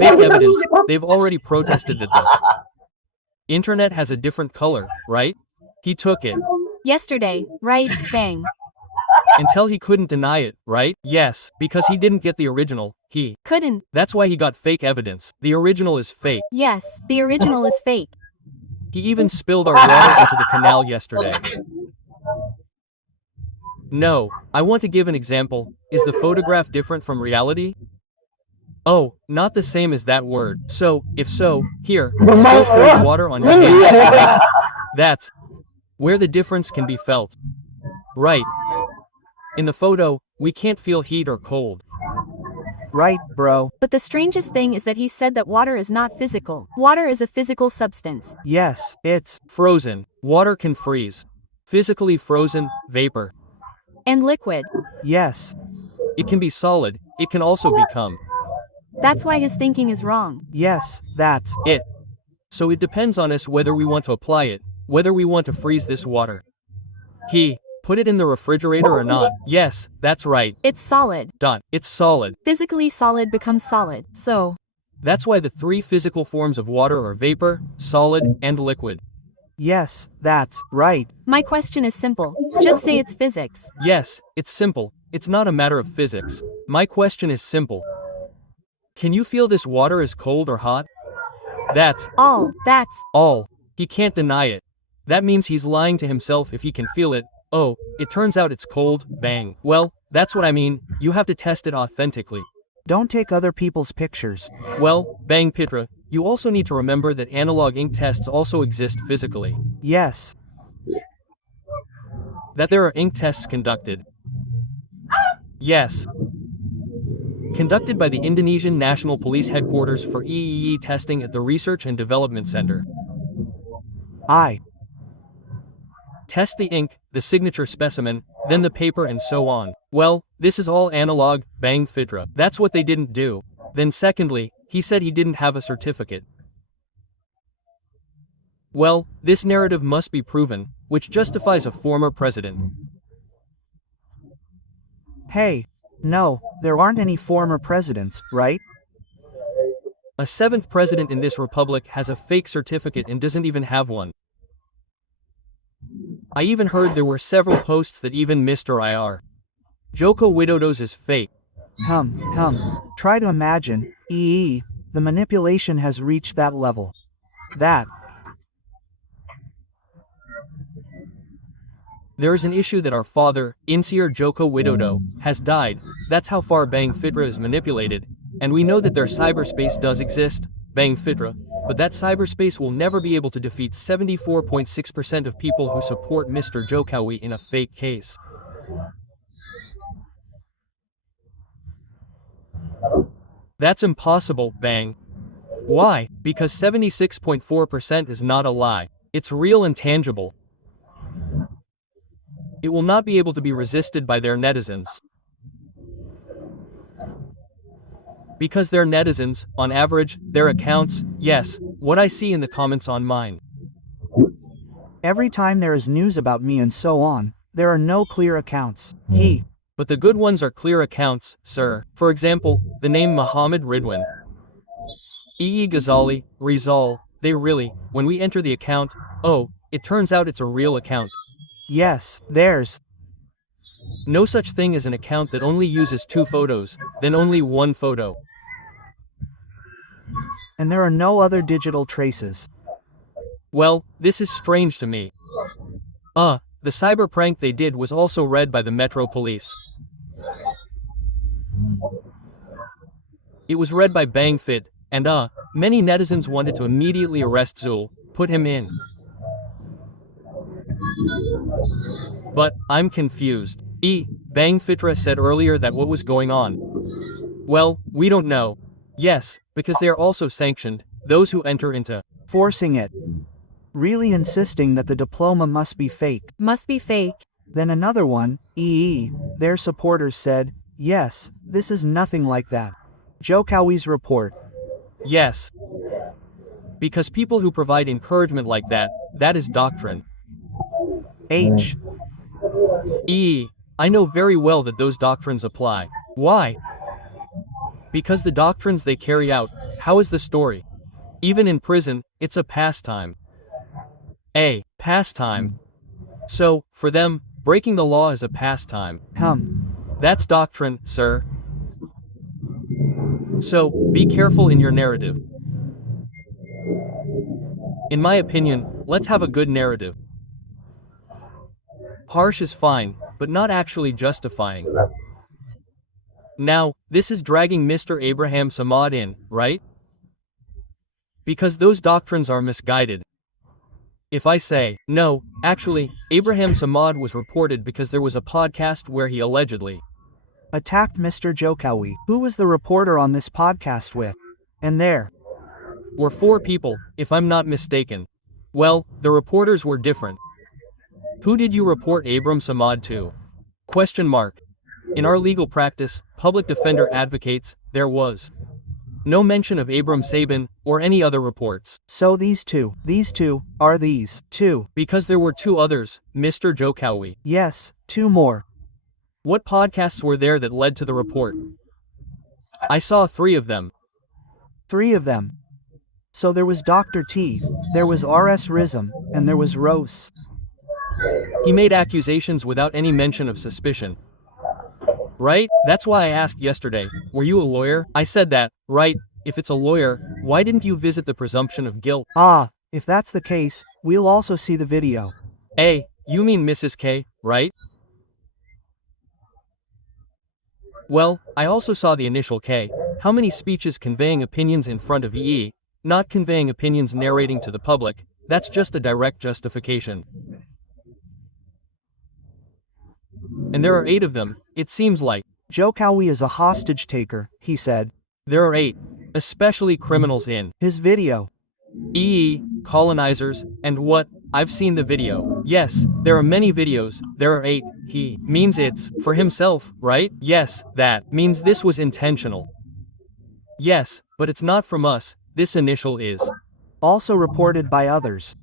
evidence, they've already protested that the internet has a different color, right? He took it. Yesterday, right, Bang. Until he couldn't deny it, right? Yes, because he didn't get the original, Couldn't. that's why he got fake evidence. The original is fake. Yes, the original is fake. He even spilled our water into the canal yesterday. No, I want to give an example. Is the photograph different from reality? Oh, not the same as that word. So, if so, here, spill cold water on your hand. That's where the difference can be felt. Right. In the photo, we can't feel heat or cold. Right, bro. But the strangest thing is that he said that water is not physical. Water is a physical substance. Yes, it's Frozen. Water can freeze. Physically frozen, vapor. And liquid. yes, It can be solid, it can also become That's why his thinking is wrong. yes, that's it. So it depends on us whether we want to apply it, whether we want to freeze this water. Put it in the refrigerator or not. Yes, that's right. It's solid. It's solid. Physically solid becomes solid. So, That's why the three physical forms of water are vapor, solid, and liquid. yes, that's right. my question is simple. Just say it's physics. Yes, it's simple. It's not a matter of physics. My question is simple. Can you feel this water is cold or hot? That's That's all. He can't deny it. That means he's lying to himself if he can feel it. Oh, it turns out it's cold, bang. Well, that's what I mean. You have to test it authentically. Don't take other people's pictures. Well, Bang Pitra, you also need to remember that analog ink tests also exist physically. Yes, That there are ink tests conducted. Yes. Conducted by the Indonesian National Police Headquarters for EEE testing at the Research and Development Center. I. Test the ink, the signature specimen, then the paper and so on. Well, this is all analog, Bang Pitra. That's what they didn't do. Then secondly, he said he didn't have a certificate. Well, this narrative must be proven, which justifies a former president. Hey, no, there aren't any former presidents, right? A seventh president in this republic has a fake certificate and doesn't even have one. I even heard there were several posts that even Mr. IR. Joko Widodo's is fake. Try to imagine, the manipulation has reached that level. That. There is an issue that our father, Insinyur Joko Widodo, has died. that's how far Bang Fitra is manipulated, and we know that their cyberspace does exist, Bang Fitra, but that cyberspace will never be able to defeat 74.6% of people who support Mr. Jokowi in a fake case. That's impossible, Bang. Why? Because 76.4% is not a lie. It's real and tangible. It will not be able to be resisted by their netizens. Because they're netizens, on average, their accounts, yes, what I see in the comments on mine. Every time there is news about me and so on, there are no clear accounts. But the good ones are clear accounts, sir. For example, the name Muhammad Ridwan. Ghazali, Rizal, they really, when we enter the account, oh, it turns out it's a real account. Yes, there's no such thing as an account that only uses 2 photos, then only 1 photo. And there are no other digital traces. Well, this is strange to me. The cyber prank they did was also read by the Metro Police. It was read by Bang Fit, and many netizens wanted to immediately arrest Zul, put him in. But, I'm confused. Bang Fitra said earlier that what was going on. Well, we don't know. Yes, because they are also sanctioned, those who enter into forcing it. Really insisting that the diploma must be fake. Must be fake. Then another one, their supporters said, yes, this is nothing like that. Jokowi's report. Yes. Because people who provide encouragement like that, that is doctrine. I know very well that those doctrines apply. Why? Because the doctrines they carry out, how is the story? Even in prison, it's a pastime. A pastime. So, for them, breaking the law is a pastime. That's doctrine, sir. So, be careful in your narrative. In my opinion, let's have a good narrative. Harsh is fine, but not actually justifying. Now, this is dragging Mr. Abraham Samad in, right? Because those doctrines are misguided. If I say, no, actually, Abraham Samad was reported because there was a podcast where he allegedly attacked Mr. Jokowi. Who was the reporter on this podcast with? And there were 4 people, if I'm not mistaken. Well, the reporters were different. Who did you report Abram Samad to? Question mark. In our legal practice, public defender advocates, there was no mention of Abram Sabin, or any other reports. So these two are these 2. Because there were 2 others, Mr. Jokowi. Yes, 2 more. What podcasts were there that led to the report? I saw 3 of them. 3 of them. So there was Dr. T, there was RS Rizm, and there was Rose. He made accusations without any mention of suspicion. Right? That's why I asked yesterday, were you a lawyer? I said that, right, if it's a lawyer, why didn't you visit the presumption of guilt? If that's the case, we'll also see the video. You mean Mrs. K, right? Well, I also saw the initial K. How many speeches conveying opinions in front of EE, not conveying opinions narrating to the public, that's just a direct justification. And there are 8 of them, it seems like. Jokowi is a hostage taker, he said. There are 8, especially criminals in his video. Colonizers, and what? I've seen the video. Yes, there are many videos, there are 8, he means it's for himself, right? Yes, that means this was intentional. Yes, but it's not from us, this initial is also reported by others.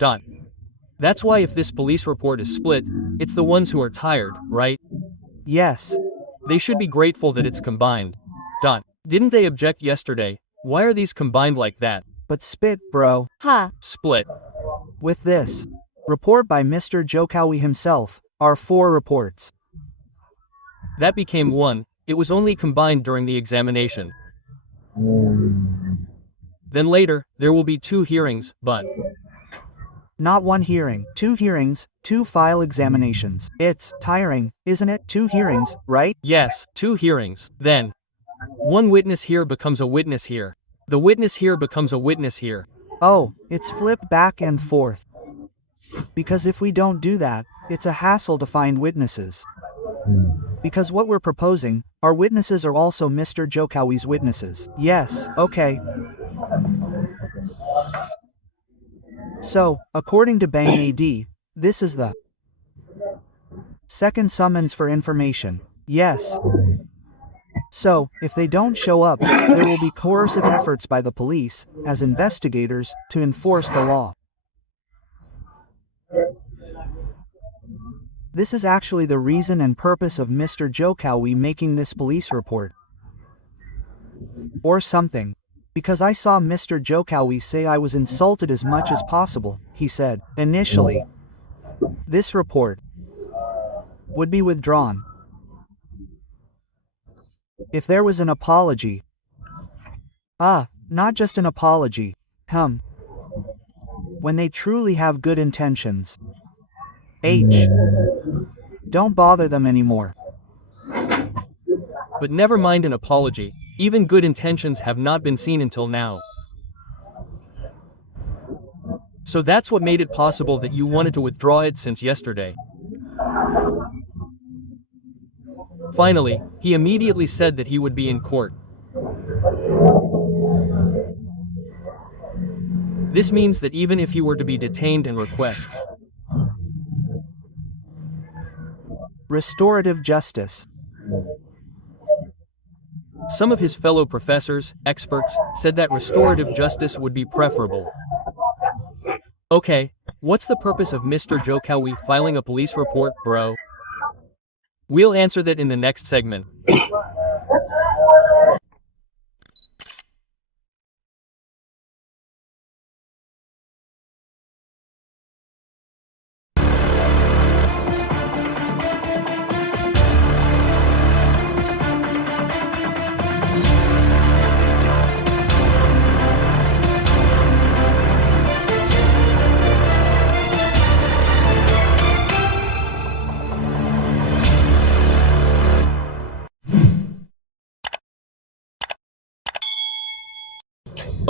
That's why if this police report is split, it's the ones who are tired, right? Yes. They should be grateful that it's combined. Didn't they object yesterday? Why are these combined like that? But spit, bro. Split. With this report by Mr. Jokowi himself, are 4 reports. That became 1, it was only combined during the examination. Then later, there will be 2 hearings, but Not one hearing, 2 hearings, 2 file examinations. It's tiring, isn't it? 2 hearings, right? Yes, 2 hearings. Then, one witness here becomes a witness here. The witness here becomes a witness here. Oh, it's flipped back and forth. Because if we don't do that, it's a hassle to find witnesses. Because what we're proposing, our witnesses are also Mr. Jokowi's witnesses. Yes, okay. So, according to Bang AD, this is the second summons for information. Yes. So, if they don't show up, there will be coercive efforts by the police, as investigators, to enforce the law. This is actually the reason and purpose of Mr. Jokowi making this police report. Or something. Because I saw Mr. Jokowi say I was insulted as much as possible, he said. Initially, this report would be withdrawn if there was an apology. Not just an apology. When they truly have good intentions. Don't bother them anymore. But never mind an apology, even good intentions have not been seen until now. So that's what made it possible that you wanted to withdraw it since yesterday. Finally, he immediately said that he would be in court. This means that even if he were to be detained and request restorative justice. Some of his fellow professors, experts, said that restorative justice would be preferable. Okay, what's the purpose of Mr. Jokowi filing a police report, bro? We'll answer that in the next segment.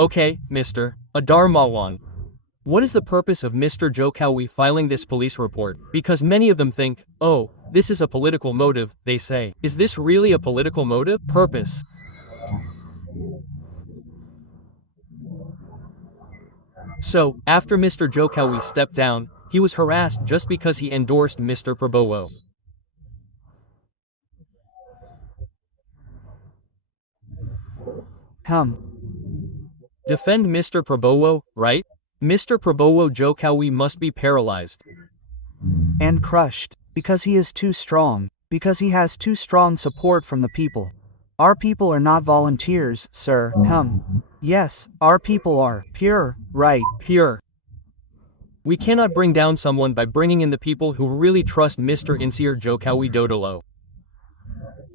Okay, Mr. Adarmawan. What is the purpose of Mr. Jokowi filing this police report? Because many of them think, oh, this is a political motive, they say. Is this really a political motive? Purpose. So, after Mr. Jokowi stepped down, he was harassed just because he endorsed Mr. Prabowo. Defend Mr. Prabowo, right? Mr. Prabowo Jokowi must be paralyzed. And crushed. Because he is too strong. Because he has too strong support from the people. Our people are not volunteers, sir. Yes, our people are. Pure, right. Pure. We cannot bring down someone by bringing in the people who really trust Mr. Insir Jokowi Dodolo.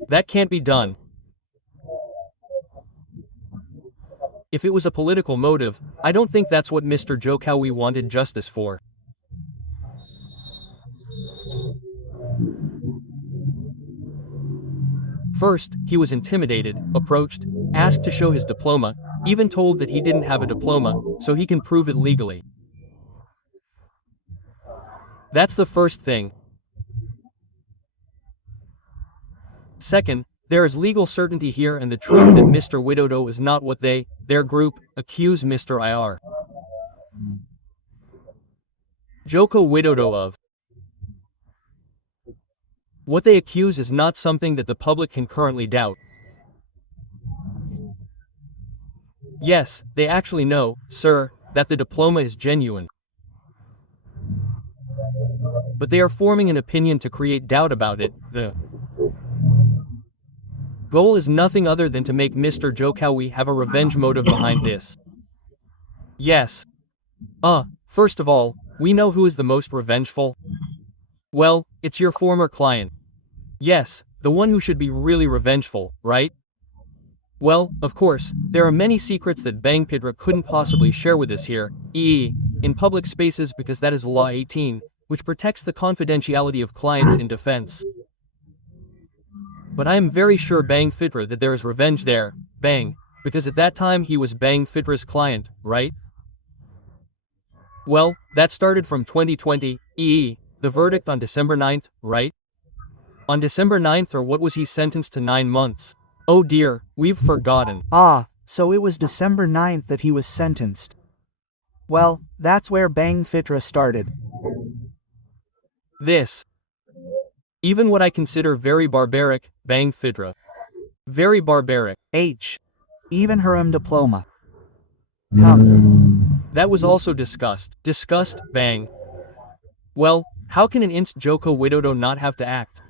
That can't be done. If it was a political motive, I don't think that's what Mr. Jokowi wanted justice for. First, he was intimidated, approached, asked to show his diploma, even told that he didn't have a diploma, so he can prove it legally. That's the first thing. Second, there is legal certainty here and the truth that Mr. Widodo is not what their group, accuse Mr. IR. Joko Widodo of. What they accuse is not something that the public can currently doubt. Yes, they actually know, sir, that the diploma is genuine. But they are forming an opinion to create doubt about it. The goal is nothing other than to make Mr. Jokowi have a revenge motive behind this. Yes. First of all, we know who is the most revengeful. Well, it's your former client. Yes, the one who should be really revengeful, right? Well, of course, there are many secrets that Bang Pidra couldn't possibly share with us here, in public spaces because that is Law 18, which protects the confidentiality of clients in defense. But I am very sure Bang Fitra that there is revenge there, Bang, because at that time he was Bang Fitra's client, right? Well, that started from 2020, the verdict on December 9th, right? On December 9th, or what was he sentenced to 9 months? Oh dear, we've forgotten. Ah, so it was December 9th that he was sentenced. Well, that's where Bang Fitra started. This. Even what I consider very barbaric, Bang Fitra. Very barbaric. Even her diploma. That was also discussed. Discussed, Bang. Well, how can an inst Joko Widodo not have to act?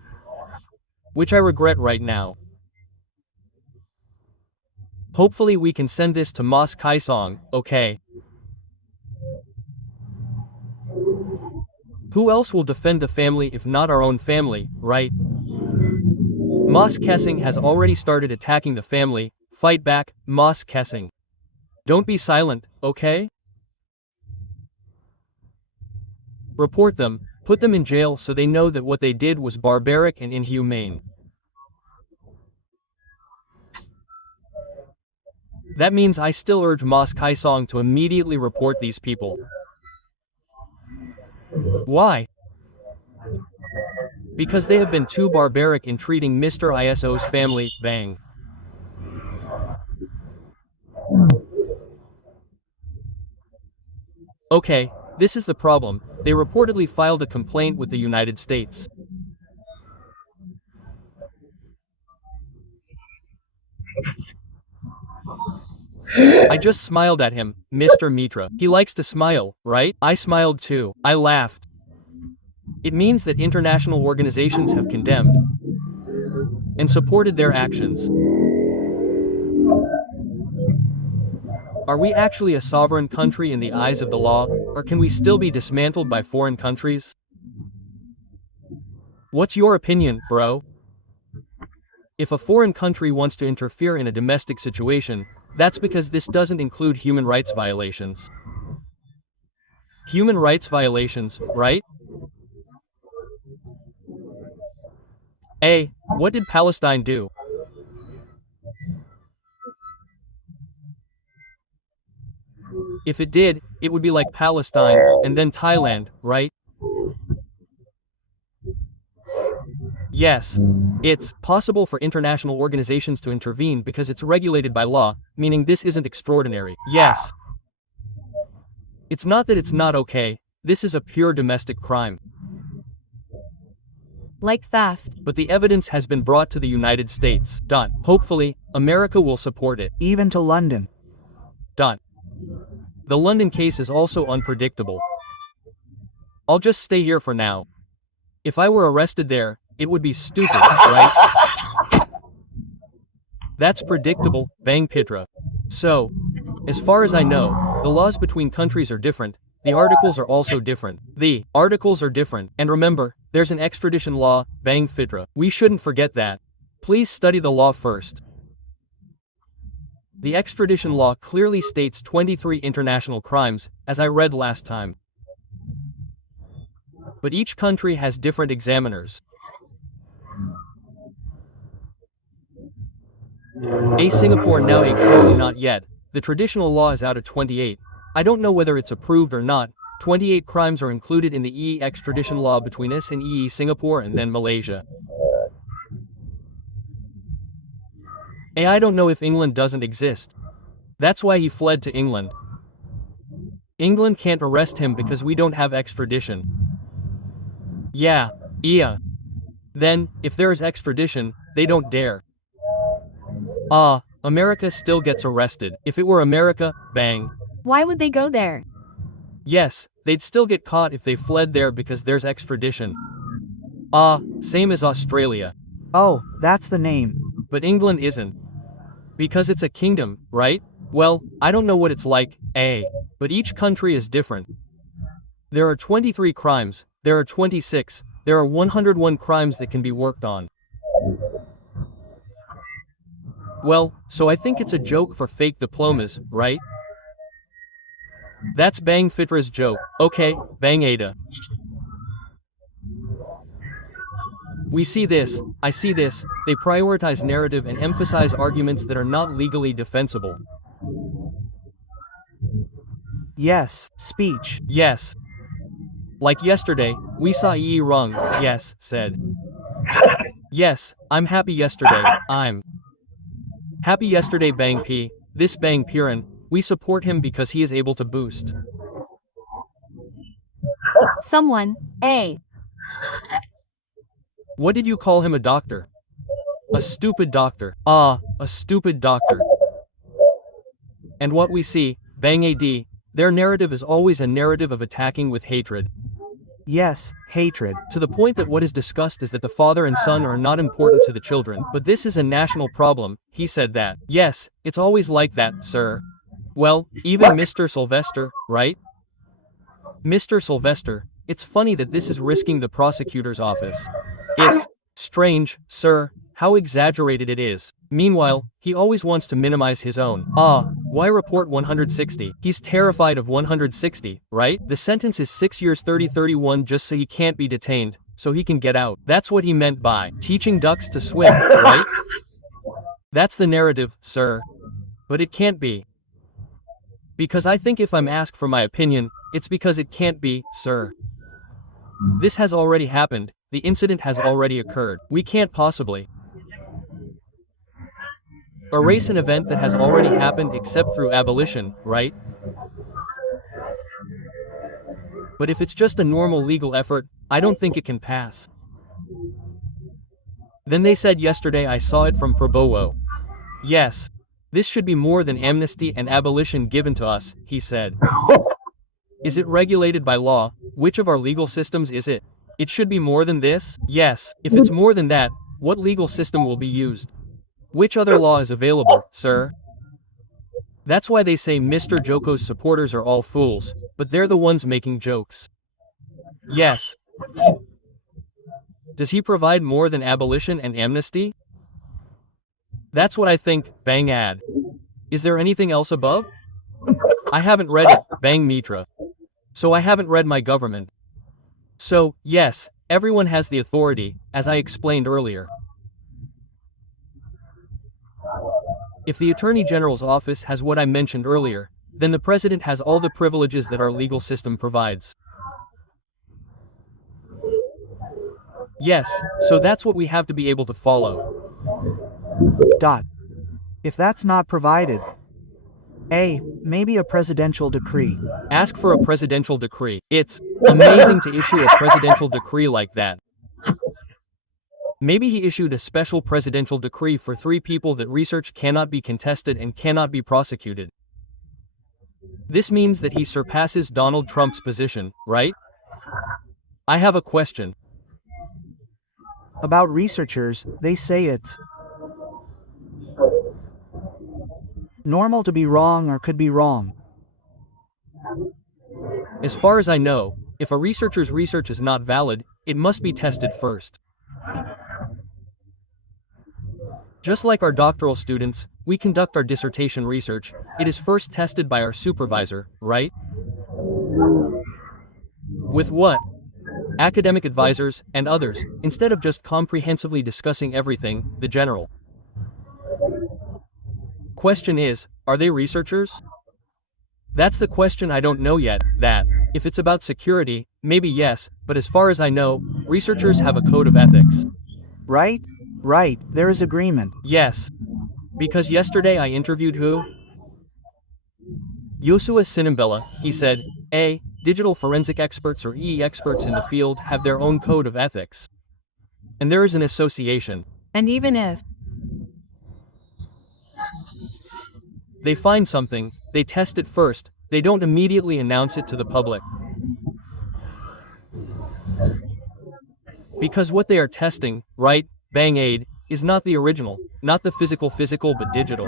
Which I regret right now. Hopefully we can send this to Mas Kaisang, okay? Who else will defend the family if not our own family, right? Mas Kaisang has already started attacking the family. Fight back, Mas Kaisang. Don't be silent, okay? Report them, put them in jail so they know that what they did was barbaric and inhumane. That means I still urge Mas Kaisang to immediately report these people. Why? Because they have been too barbaric in treating Mr. ISO's family, Bang. Okay, this is the problem. They reportedly filed a complaint with the United States. I just smiled at him, Mr. Mitra. He likes to smile, right? I smiled too. I laughed. It means that international organizations have condemned and supported their actions. Are we actually a sovereign country in the eyes of the law, or can we still be dismantled by foreign countries? What's your opinion, bro? If a foreign country wants to interfere in a domestic situation, that's because this doesn't include human rights violations. Human rights violations, right? What did Palestine do? If it did, it would be like Palestine, and then Thailand, right? Yes, it's possible for international organizations to intervene because it's regulated by law, meaning this isn't extraordinary. Yes. It's not that it's not okay, this is a pure domestic crime. Like theft. But the evidence has been brought to the United States. Hopefully, America will support it. Even to London. The London case is also unpredictable. I'll just stay here for now. If I were arrested there, it would be stupid, right? That's predictable, Bang Pitra. So, as far as I know, the laws between countries are different. The articles are also different. The articles are different. And remember, there's an extradition law, Bang Fitra. We shouldn't forget that. Please study the law first. The extradition law clearly states 23 international crimes, as I read last time. But each country has different examiners. Singapore now currently not yet. The traditional law is out of 28. I don't know whether it's approved or not. 28 crimes are included in the EE extradition law between us and EE Singapore and then Malaysia. I don't know if England doesn't exist. That's why he fled to England. England can't arrest him because we don't have extradition. Yeah. Then, if there is extradition, they don't dare. America still gets arrested. If it were America, bang. Why would they go there? Yes, they'd still get caught if they fled there because there's extradition. Same as Australia. Oh, that's the name. But England isn't. Because it's a kingdom, right? Well, I don't know what it's like, but each country is different. There are 23 crimes, there are 26, there are 101 crimes that can be worked on. Well, so I think it's a joke for fake diplomas, right? That's Bang Fitra's joke. Okay, Bang Ada. We see this, I see this, they prioritize narrative and emphasize arguments that are not legally defensible. Yes, speech. Yes. Like yesterday, we saw Yi Rung, yes, said. Yes, I'm happy yesterday, I'm happy yesterday Bang P, this Bang Piran, we support him because he is able to boost. Someone, A. What did you call him, a doctor? A stupid doctor. Ah, a stupid doctor. And what we see, Bang AD, their narrative is always a narrative of attacking with hatred. Yes, hatred. To the point that what is discussed is that the father and son are not important to the children, but this is a national problem, he said that. Yes, it's always like that, sir. Well, even Mr. Sylvester, right? Mr. Sylvester, it's funny that this is risking the prosecutor's office. It's strange, sir, how exaggerated it is. Meanwhile, he always wants to minimize his own. Ah, why report 160? He's terrified of 160, right? The sentence is 6 years 30-31 just so he can't be detained, so he can get out. That's what he meant by teaching ducks to swim, right? That's the narrative, sir. But it can't be. Because I think if I'm asked for my opinion, it's because it can't be, sir. This has already happened. The incident has already occurred. We can't possibly erase an event that has already happened except through abolition, right? But if it's just a normal legal effort, I don't think it can pass. Then they said yesterday I saw it from Prabowo. Yes. This should be more than amnesty and abolition given to us, he said. Is it regulated by law? Which of our legal systems is it? It should be more than this? Yes. If it's more than that, what legal system will be used? Which other law is available, sir? That's why they say Mr. Joko's supporters are all fools, but they're the ones making jokes. Yes. Does he provide more than abolition and amnesty? That's what I think, Bang Ad. Is there anything else above? I haven't read it, Bang Mitra. So I haven't read my government. So, yes, everyone has the authority, as I explained earlier. If the Attorney General's office has what I mentioned earlier, then the President has all the privileges that our legal system provides. Yes, so that's what we have to be able to follow. If that's not provided, maybe a presidential decree. Ask for a presidential decree. It's amazing to issue a presidential decree like that. Maybe he issued a special presidential decree for 3 people that research cannot be contested and cannot be prosecuted. This means that he surpasses Donald Trump's position, right? I have a question. About researchers, they say it's normal to be wrong or could be wrong. As far as I know, if a researcher's research is not valid, it must be tested first. Just like our doctoral students, we conduct our dissertation research, it is first tested by our supervisor, right? With what? Academic advisors, and others, instead of just comprehensively discussing everything, the general. Question is, are they researchers? That's the question I don't know yet, that. If it's about security, maybe yes, but as far as I know, researchers have a code of ethics. Right, there is agreement. Yes. Because yesterday I interviewed who? Yosua Sinimbela, he said, digital forensic experts or EE experts in the field have their own code of ethics. And there is an association. And even if they find something, they test it first, they don't immediately announce it to the public. Because what they are testing, right, Bang Aid, is not the original, not the physical but digital.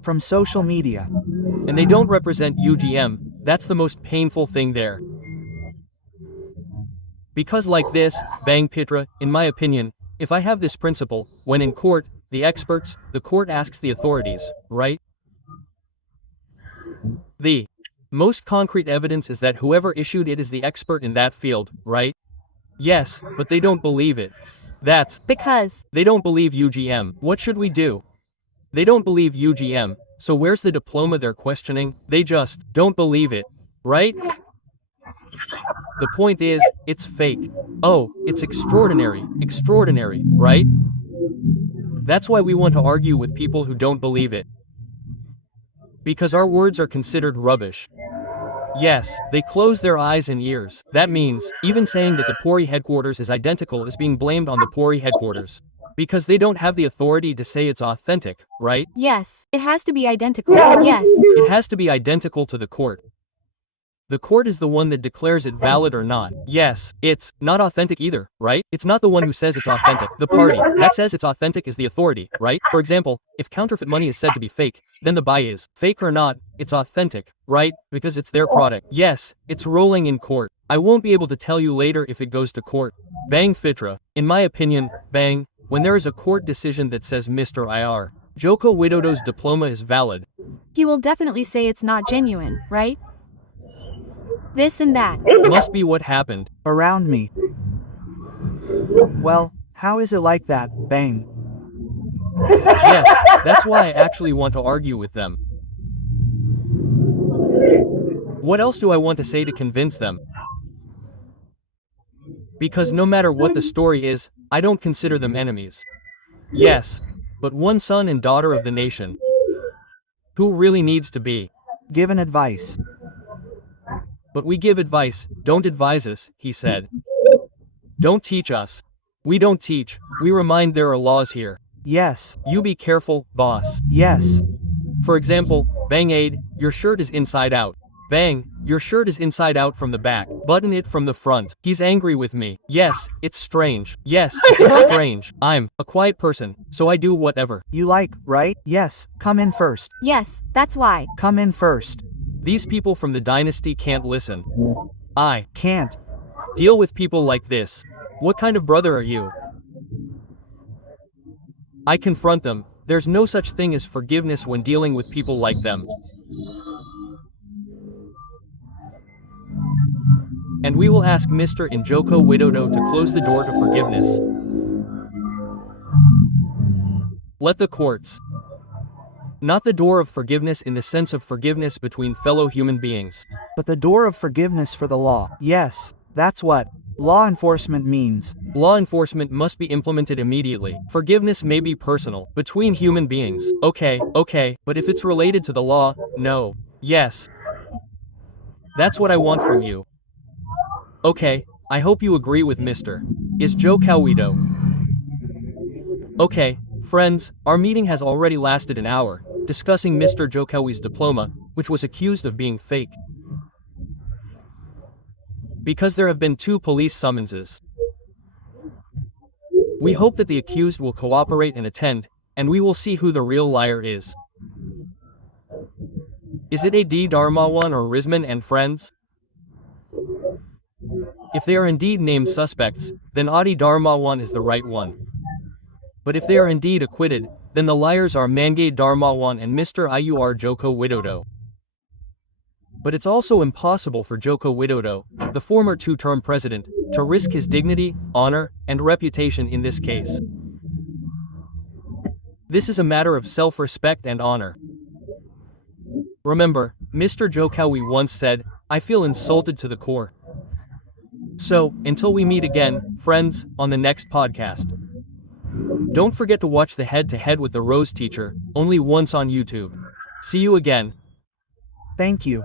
From social media. And they don't represent UGM, that's the most painful thing there. Because like this, Bang Pitra, in my opinion, if I have this principle, when in court, the experts, the court asks the authorities, right? The most concrete evidence is that whoever issued it is the expert in that field, right? Yes, but they don't believe it. That's Because they don't believe UGM. What should we do? They don't believe UGM, so where's the diploma they're questioning? They just don't believe it, right? The point is, it's fake. Oh, it's extraordinary, right? That's why we want to argue with people who don't believe it. Because our words are considered rubbish. Yes, they close their eyes and ears. That means, even saying that the Pori headquarters is identical is being blamed on the Pori headquarters. Because they don't have the authority to say it's authentic, right? yes, it has to be identical. Yes. It has to be identical to the court. The court is the one that declares it valid or not. Yes, it's not authentic either, right? It's not the one who says it's authentic. The party that says it's authentic is the authority, right? For example, if counterfeit money is said to be fake, then the buy is fake or not, it's authentic, right? Because it's their product. Yes, it's rolling in court. I won't be able to tell you later if it goes to court. Bang Fitra. In my opinion, bang, when there is a court decision that says Mr. IR, Joko Widodo's diploma is valid. He will definitely say it's not genuine, right? This and that. Must be what happened. Around me. Well, how is it like that, Bang? Yes, that's why I actually want to argue with them. What else do I want to say to convince them? Because no matter what the story is, I don't consider them enemies. Yes, but one son and daughter of the nation. Who really needs to be? Given advice. But we give advice, don't advise us, he said. Don't teach us. We don't teach, we remind there are laws here. Yes. You be careful, boss. Yes. For example, Bang Aid, your shirt is inside out. Bang, your shirt is inside out from the back. Button it from the front. He's angry with me. Yes, it's strange. Yes, it's strange. I'm a quiet person, so I do whatever. You like, right? Yes. Come in first. Yes, that's why. Come in first. These people from the dynasty can't listen. I Can't. deal with people like this. What kind of brother are you? I confront them. There's no such thing as forgiveness when dealing with people like them. And we will ask Mr. Joko Widodo to close the door to forgiveness. Let the courts. Not the door of forgiveness in the sense of forgiveness between fellow human beings. But the door of forgiveness for the law. Yes, that's what law enforcement means. Law enforcement must be implemented immediately. Forgiveness may be personal, between human beings. Okay, but if it's related to the law, no. Yes. That's what I want from you. Okay, I hope you agree with Mr. Is Jokowi. Okay, friends, our meeting has already lasted an hour, discussing Mr. Jokowi's diploma, which was accused of being fake. Because there have been 2 police summonses. We hope that the accused will cooperate and attend, and we will see who the real liar is. Is it A.D. Darmawan or Rizman and friends? If they are indeed named suspects, then Adi Darmawan is the right one. But if they are indeed acquitted, then the liars are Mangay Darmawan and Mr. IUR Joko Widodo. But it's also impossible for Joko Widodo, the former 2-term president, to risk his dignity, honor, and reputation in this case. This is a matter of self-respect and honor. Remember, Mr. Jokowi once said, "I feel insulted to the core." So, until we meet again, friends, on the next podcast. Don't forget to watch the head-to-head with the Rose teacher, only once on YouTube. See you again. Thank you.